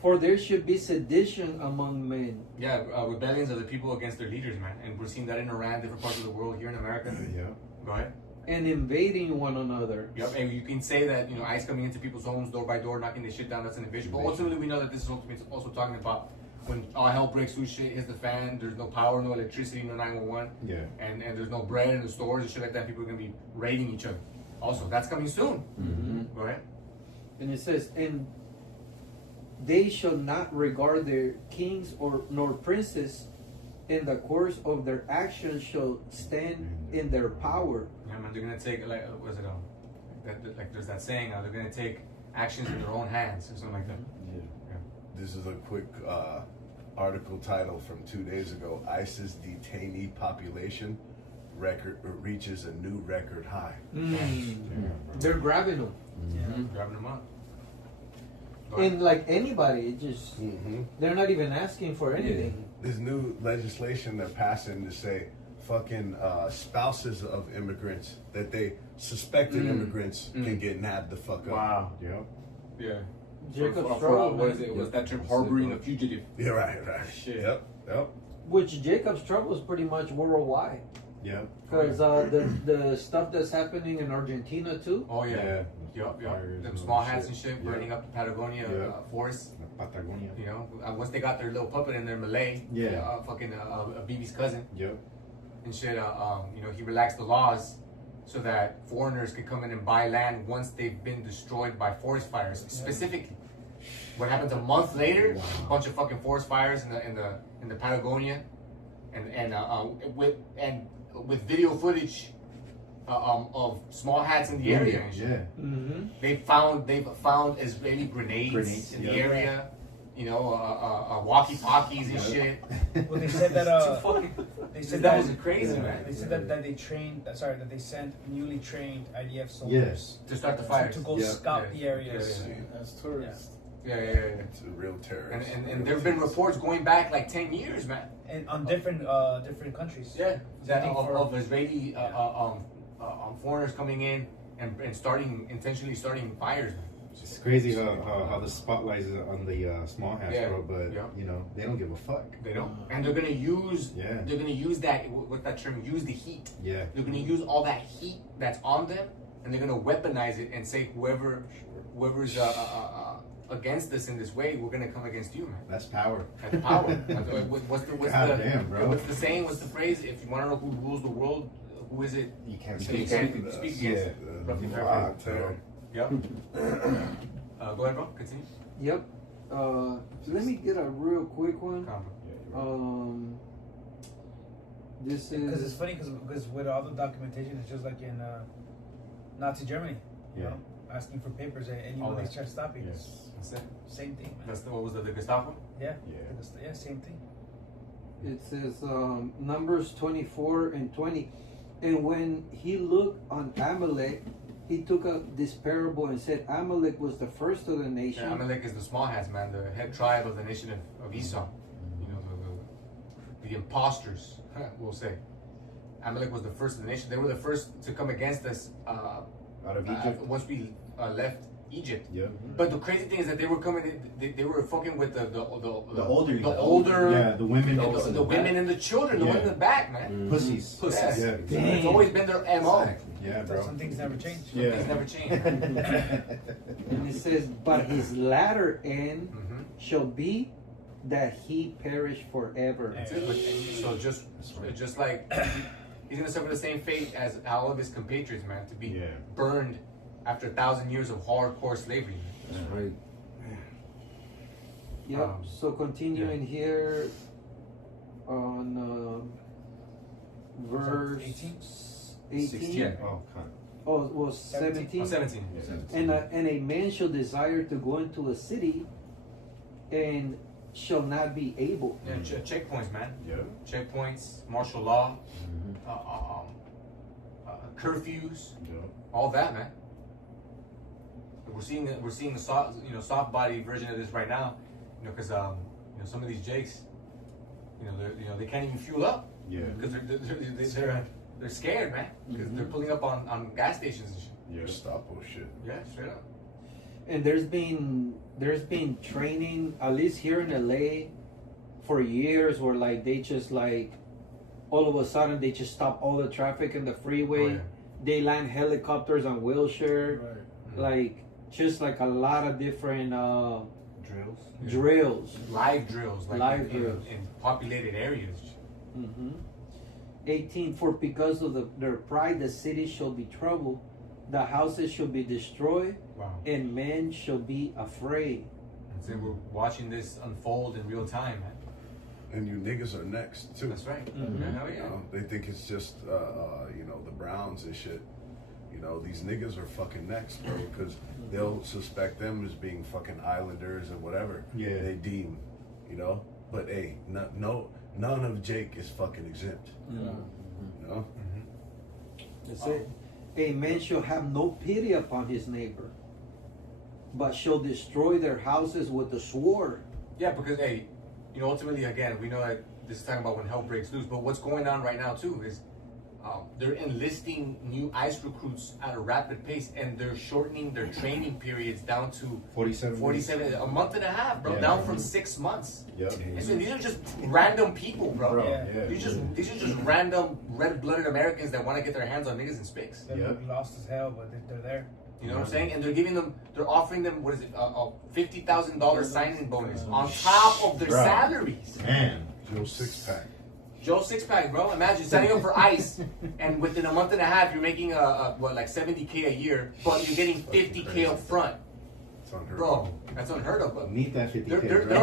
For there should be sedition among men. Yeah, rebellions of the people against their leaders, man. And we're seeing that in Iran, different parts of the world, here in America. Yeah. Go ahead. And invading one another. Yep, and you can say that, you know, ICE coming into people's homes door by door, knocking their shit down, that's an invasion. But ultimately, we know that this is also talking about when all hell breaks loose, shit hits the fan, there's no power, no electricity, no 911. Yeah. And there's no bread in the stores and shit like that. People are going to be raiding each other. Also, that's coming soon. Mm-hmm. Go ahead. And it says, and they shall not regard their kings nor princes, and the course of their actions shall stand in their power. Yeah, man, they're gonna take like what's it like there's that saying, they're gonna take actions in their own hands or something like that. Yeah. This is a quick article title from 2 days ago. ISIS detainee population reaches a new record high. They're grabbing them. Grabbing them up. And like anybody, it just they're not even asking for anything. This new legislation they're passing to say fucking spouses of immigrants that they suspected immigrants can get nabbed the fuck up. Wow. Yep. Yeah. Jacob For Struggle, what is it? What's that term? Harboring a fugitive. Yeah, right. Shit. Yep. which Jacob Struggle is pretty much worldwide. Yep. Because the stuff that's happening in Argentina too. Oh yeah. Yup. Them small hats and shit, Yeah. burning up the Patagonia forest. Patagonia. You know, once they got their little puppet in there, Malay. Yeah. BB's cousin. Yep. And shit. You know, he relaxed the laws so that foreigners can come in and buy land once they've been destroyed by forest fires. Specifically, what happens a month later? A bunch of fucking forest fires in the Patagonia, and with video footage of small hats in the area. And shit. Yeah. Mm-hmm. They've found Israeli grenades in the yeah. area. You know, walkie-talkies and shit. Well, they said that. They said That was crazy, Yeah. man. They said that they trained. Sorry, that they sent newly trained IDF soldiers To start the fires. to go Yeah. scout Yeah. the areas. As tourists. Yeah. It's a real terrorist. And there have been reports going back like 10 years, man. And on different countries. Yeah, that think of Israeli foreigners coming in and intentionally starting fires. It's crazy how the spotlight is on the small hats, Yeah. bro. But Yeah. you know they don't give a fuck. They don't, and they're gonna use. Yeah. They're gonna use that. What's that term? Use the heat. Yeah. They're gonna use all that heat that's on them, and they're gonna weaponize it and say whoever's against us in this way, we're gonna come against you, man. That's power. That's power. What's God damn, bro. What's the saying? What's the phrase? If you want to know who rules the world, who is it? You can't You speak. can't against speak us. against Yeah. it. Roughly Fuck, paraphrased. terror. Yep. Go ahead, bro. Continue. Yep. Let me get a real quick one. Calm. This Because it's is funny because with all the documentation, it's just like in Nazi Germany. You Yeah. know, asking for papers and All anyone they that. try to stop you. Yes. That's it. Same thing, man. That's what was the Gestapo? Yeah. Yeah. Yeah, same thing. it says Numbers 24 and 20, and when he looked on Amalek, he took up this parable and said Amalek was the first of the nation. Yeah, Amalek is the small hats, man, the head tribe of the nation of Esau. You know, the imposters, we'll say. Amalek was the first of the nation. They were the first to come against us Out of Egypt. once we left Egypt. Yeah. But the crazy thing is that they were coming. They were fucking with the older. Yeah. The women. the women and the children, the Yeah. one in the back, man. Pussies. Pussies. Yeah. It's always been their MO. Yeah, bro. Some things never change. Yeah. It's never changed. And it says, but his latter end Mhm. shall be that he perish forever. That's it. But, so just like he's gonna suffer the same fate as all of his compatriots, man, to be Yeah. burned after 1,000 years of hardcore slavery. That's right. Yep. So continuing here on verse 18? 18. 16. Oh, God. Oh, it was 17. 17. And a man shall desire to go into a city and shall not be able. Yeah, checkpoints, man. Yeah. Checkpoints, martial law, curfews, Yeah. all that, man. We're seeing the soft body version of this right now, because some of these jakes, they can't even fuel up Yeah. because they're scared, man, because they're pulling up on gas stations and shit. Yeah. Gestapo shit. Yeah, straight up. And there's been training, at least here in LA, for years, where like they just like all of a sudden they just stop all the traffic in the freeway. Oh, yeah. They land helicopters on Wilshire, Right. like just like a lot of different Drills. drills. Live drills, like Live in drills. populated areas. 18, for because of their pride the city shall be troubled, the houses shall be destroyed, Wow. and men shall be afraid. So we're watching this unfold in real time, man. And you niggas are next too. That's right. Mhm. Yeah, hell You yeah. know, they think it's just the Browns and shit. These niggas are fucking next, bro, because they'll suspect them as being fucking islanders and whatever Yeah. they deem, But hey, none of Jake is fucking exempt, That's it. A man shall have no pity upon his neighbor, but shall destroy their houses with the sword. Yeah, because hey, ultimately, again, we know that this is talking about when hell breaks loose. But what's going on right now too is they're enlisting new ICE recruits at a rapid pace, and they're shortening their training periods down to 47. a month and a half, bro, Yeah. down from 6 months. Yep. And so these are just random people, bro. Yeah. Yeah. These are just random red-blooded Americans that want to get their hands on niggas in spics. They look lost as hell, but they're there. You know what I'm saying? And they're offering them, what is it, a $50,000 signing bonus on top of their Bro. salaries. Man. Joe Sixpack. Joe Sixpack, bro. Imagine signing up for ICE, and within a month and a half, you're making like $70K a year, but you're getting $50K up front, It's unheard bro. of. That's unheard of. But Need that 50K, there bro.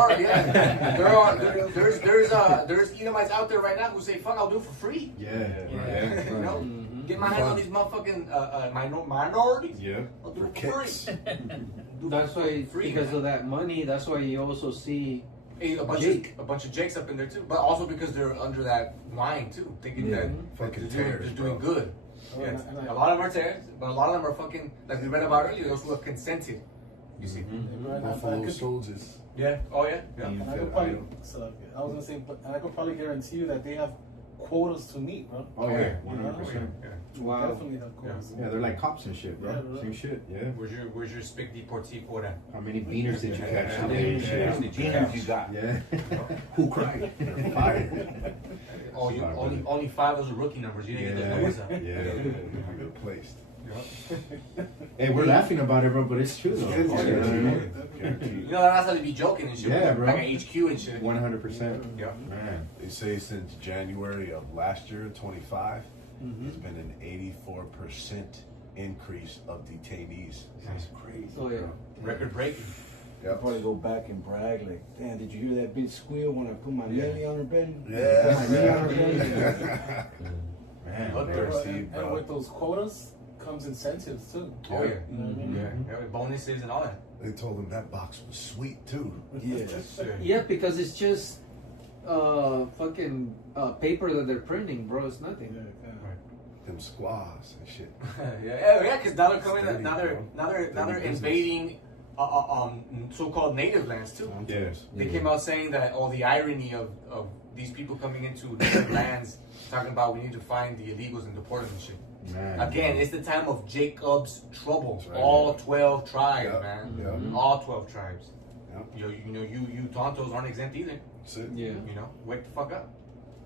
are, there's Edomites out there right now who say, "Fuck, I'll do it for free." Yeah. You know? Get my hands on these motherfucking minorities. Yeah. I'll do For it for kicks. free. That's why, Free, because man. of that money, that's why you also see Hey, a bunch of Jakes up in there too, but also because they're under that wine too, thinking that Fucking they're tears, doing bro. good. Oh, Yeah, and I- a lot of them are tears, but a lot of them are fucking, like we read about earlier, those who have consented. You see? Buffalo soldiers. Yeah. Oh yeah. Yeah. You And I feel could probably, idle. so, I was gonna say, but and I could probably guarantee you that they have quotas to meet, bro. Oh yeah, 100%. Yeah. wow. Definitely have quotas. Yeah, they're like cops and shit, bro. Yeah, bro. Same shit. Yeah. Where's your spick deportee for that? How many beaners did you catch Yeah. today? and shit? How many beaners you got? Yeah. Who cried? They're fired. Oh, you only 5 of those are rookie numbers. You didn't get those numbers out. Yeah. They're replaced. Hey, we're laughing about it, bro, but it's true though. It's true. Guaranteed. You know that's how they be joking and shit. Yeah, bro. Like at HQ and shit. 100%. Yeah. Man. They say since January of last year, 25, there's been an 84% increase of detainees. That's crazy. Oh yeah. Record breaking. I'll probably go back and brag like, damn, did you hear that bitch squeal when I put my Nelly on her belly? Yeah. My knee on her belly? Man. Look, Never Bro, seen, and bro. with those quotas comes incentives too. Oh yeah. You know what I mean? Yeah. Yeah. Bonuses and all that. They told him that box was sweet too. Yes. Yeah, because it's just fucking paper that they're printing, bro. It's nothing. Them squaws and shit. yeah, because now they're coming. Steady, Now they're Steady business. invading so-called native lands too. Yeah. They came out saying that all the irony of these people coming into different lands, talking about we need to find the illegals and deport them and shit. Man. Again, it's the time of Jacob's trouble. That's right. All 12 tribes, Yeah, man. yeah. All 12 tribes. Yeah. You Tontos aren't exempt either. That's it. Yeah. You know, wake the fuck up.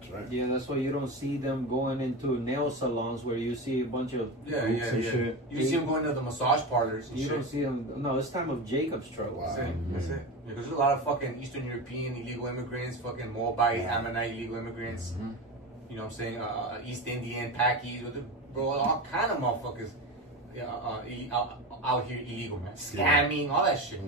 That's right. Yeah, that's why you don't see them going into nail salons where you see a bunch of. Yeah, Boots yeah, and yeah. shit. You see them going to the massage parlors and You shit. don't see them. No, it's time of Jacob's trouble. Wow. That's it. That's it. Because there's a lot of fucking Eastern European illegal immigrants, fucking Moabite, Ammonite illegal immigrants. You know what I'm saying? East Indian, Pakis, bro, all kind of motherfuckers out here illegal, man. Scamming, all that shit.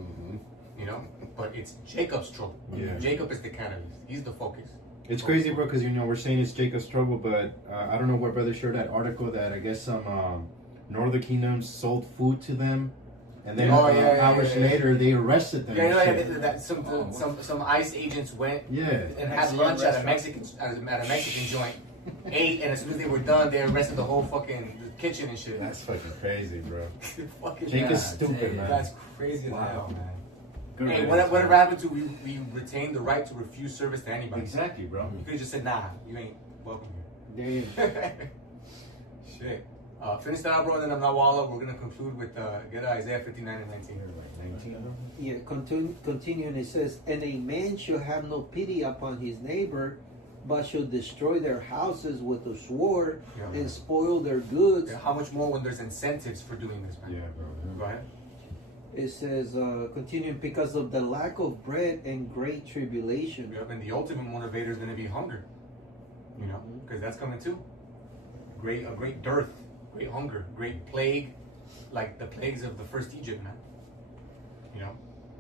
You know? But it's Jacob's trouble. Yeah. Jacob is the catalyst. He's the focus. It's crazy, bro, because we're saying it's Jacob's trouble, but I don't know what brother shared that article that I guess some Northern Kingdoms sold food to them, and then hours later they arrested them. Yeah, and you know, shit. that some ICE agents went Yeah. and had lunch at a Mexican joint, ate, and as soon as they were done, they arrested the whole fucking kitchen and shit. That's fucking crazy, bro. Fucking Jacob's stupid, man. That's crazy as hell, man. Good Hey, riddance, whatever man. happened to we retain the right to refuse service to anybody? Exactly, bro. You could have just said, nah, you ain't welcome There you go. here. Shit. Finish that out, bro, and then I'm not Walla. We're gonna conclude with get Isaiah 59 and 19. 19 of them? Yeah, continuing, it says, and a man shall have no pity upon his neighbor, but shall destroy their houses with the sword Yeah. and spoil their goods. How much more when there's incentives for doing this, man? Yeah, bro. Go ahead. It says, continuing, because of the lack of bread and great tribulation. Yep, and the ultimate motivator is gonna be hunger. You know, because that's coming too. A great dearth, great hunger, great plague, like the plagues of the first Egypt, man. You know,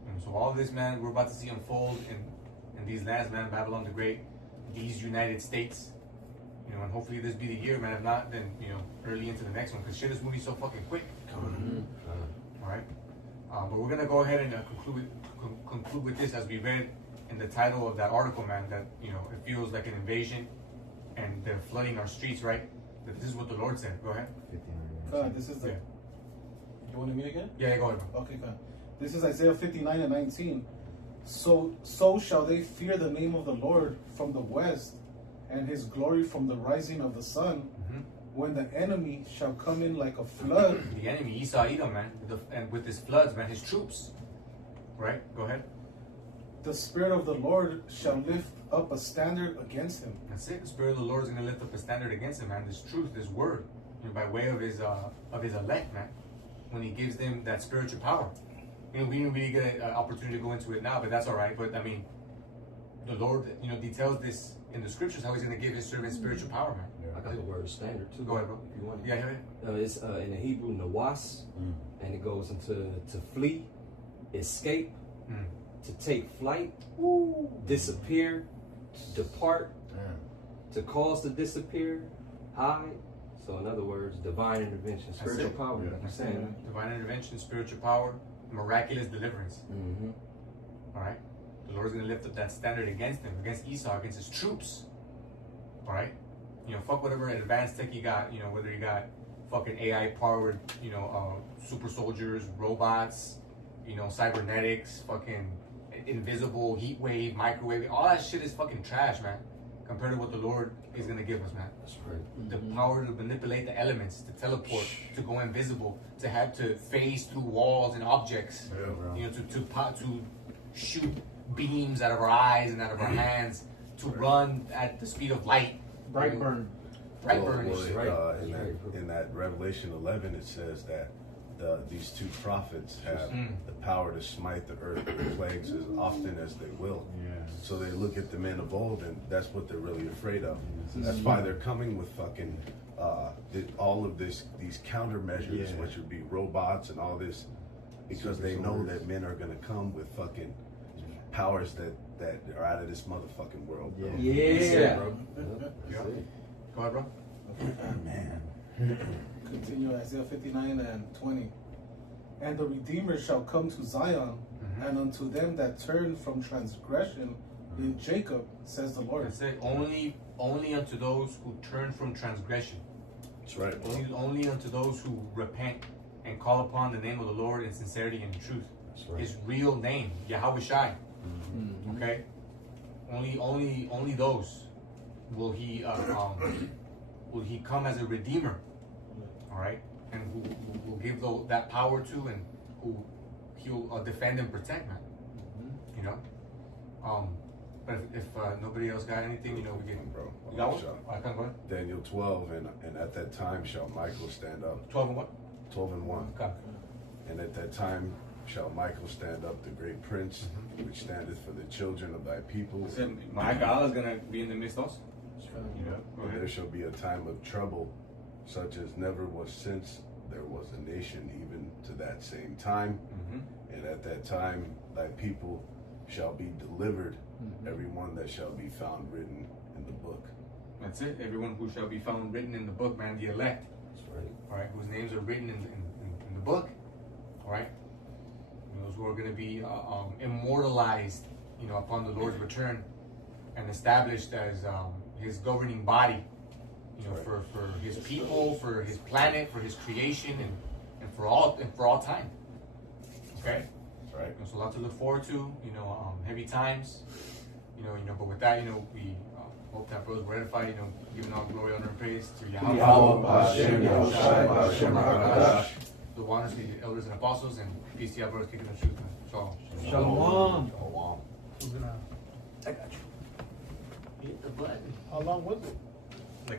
and so all of this, man, we're about to see unfold in these lands, man. Babylon the Great, these United States. You know, and hopefully this be the year, man. If not, then early into the next one, because shit is moving so fucking quick. All right. But we're gonna go ahead and conclude with this, as we read in the title of that article, man. That it feels like an invasion, and they're flooding our streets, right? That this is what the Lord said. Go ahead. 59. This is the. Yeah. You want to me again? Yeah, go ahead. Bro. Okay, God. This is Isaiah 59 and 19. So shall they fear the name of the Lord from the west, and his glory from the rising of the sun, when the enemy shall come in like a flood. The enemy, Esau, Edom, man, and with his floods, man, his troops. Right? Go ahead. The Spirit of the Lord shall lift up a standard against him. That's it. The Spirit of the Lord is gonna lift up a standard against him, man. This truth, this word, by way of his elect, man. When he gives them that spiritual power. We didn't really get an opportunity to go into it now, but that's all right. But I mean, the Lord, details this in the scriptures how he's going to give his servant spiritual power, man. I got the word standard too. Go ahead, bro. If you want it. Yeah, yeah. It's in the Hebrew nawas, and it goes into to flee, escape, to take flight, disappear, depart, to cause to disappear, hide, So in other words, divine intervention, That's spiritual it. power, Yeah. like you're saying. Divine intervention, spiritual power, miraculous deliverance. Mm-hmm. All right, the Lord's gonna lift up that standard against him, against Esau, against his troops. All right, fuck whatever advanced tech you got. Whether you got fucking AI powered, super soldiers, robots, cybernetics, fucking invisible heat wave, microwave. All that shit is fucking trash, man. Compared to what the Lord is gonna give us, man. That's right. The power to manipulate the elements, to teleport, to go invisible, to have to phase through walls and objects. Yeah, bro. To shoot beams out of our eyes and out of our hands, to run at the speed of light. Brightburn. Brightburn. Well, Right. in that Revelation 11, it says that these two prophets have the power to smite the earth with plagues as often as they will. Yeah. So they look at the men of old, and that's what they're really afraid of. That's why they're coming with fucking all of these countermeasures, Yeah. which would be robots and all this, because they know that men are gonna come with fucking powers that are out of this motherfucking world. Bro. Yeah. Yeah. bro. Yeah. Go ahead, bro. Man. Continue Isaiah 59 and 20. And the Redeemer shall come to Zion, and unto them that turn from transgression in Jacob, says the Lord. That's it. Only unto those who turn from transgression. That's right. Bro. Only unto those who repent and call upon the name of the Lord in sincerity and truth. That's right. His real name, Yahweh Shai. Okay. Only those will he come as a redeemer. All right, and who will give that power to, and who he'll defend and protect, man. But if nobody else got anything, we can. Bro. You got one? Shall- I can go ahead. Daniel 12, and at that time shall Michael stand up. 12 and what? 12 and 1. Okay. And at that time shall Michael stand up, the great prince, which standeth for the children of thy people. My God is gonna be in the midst also. Go And there ahead. shall be a time of trouble, such as never was since there was a nation, even to that same time. And at that time thy people shall be delivered, everyone that shall be found written in the book. That's it. Everyone who shall be found written in the book, man, the elect. That's right. All right, whose names are written in the book. All right, those who are going to be immortalized, upon the Lord's return, and established as His governing body, for His people, for His planet, for His creation, and for all time. Okay, That's right. so a lot to look forward to. Heavy times. But with that, we hope that brothers were edified. Giving all glory, honor, and praise to Yahweh. The waters, the elders and apostles, and peace to you, brothers, kicking the truth. Shalom. Shalom. Shalom. Who's gonna I got you. Hit the button. How long was it?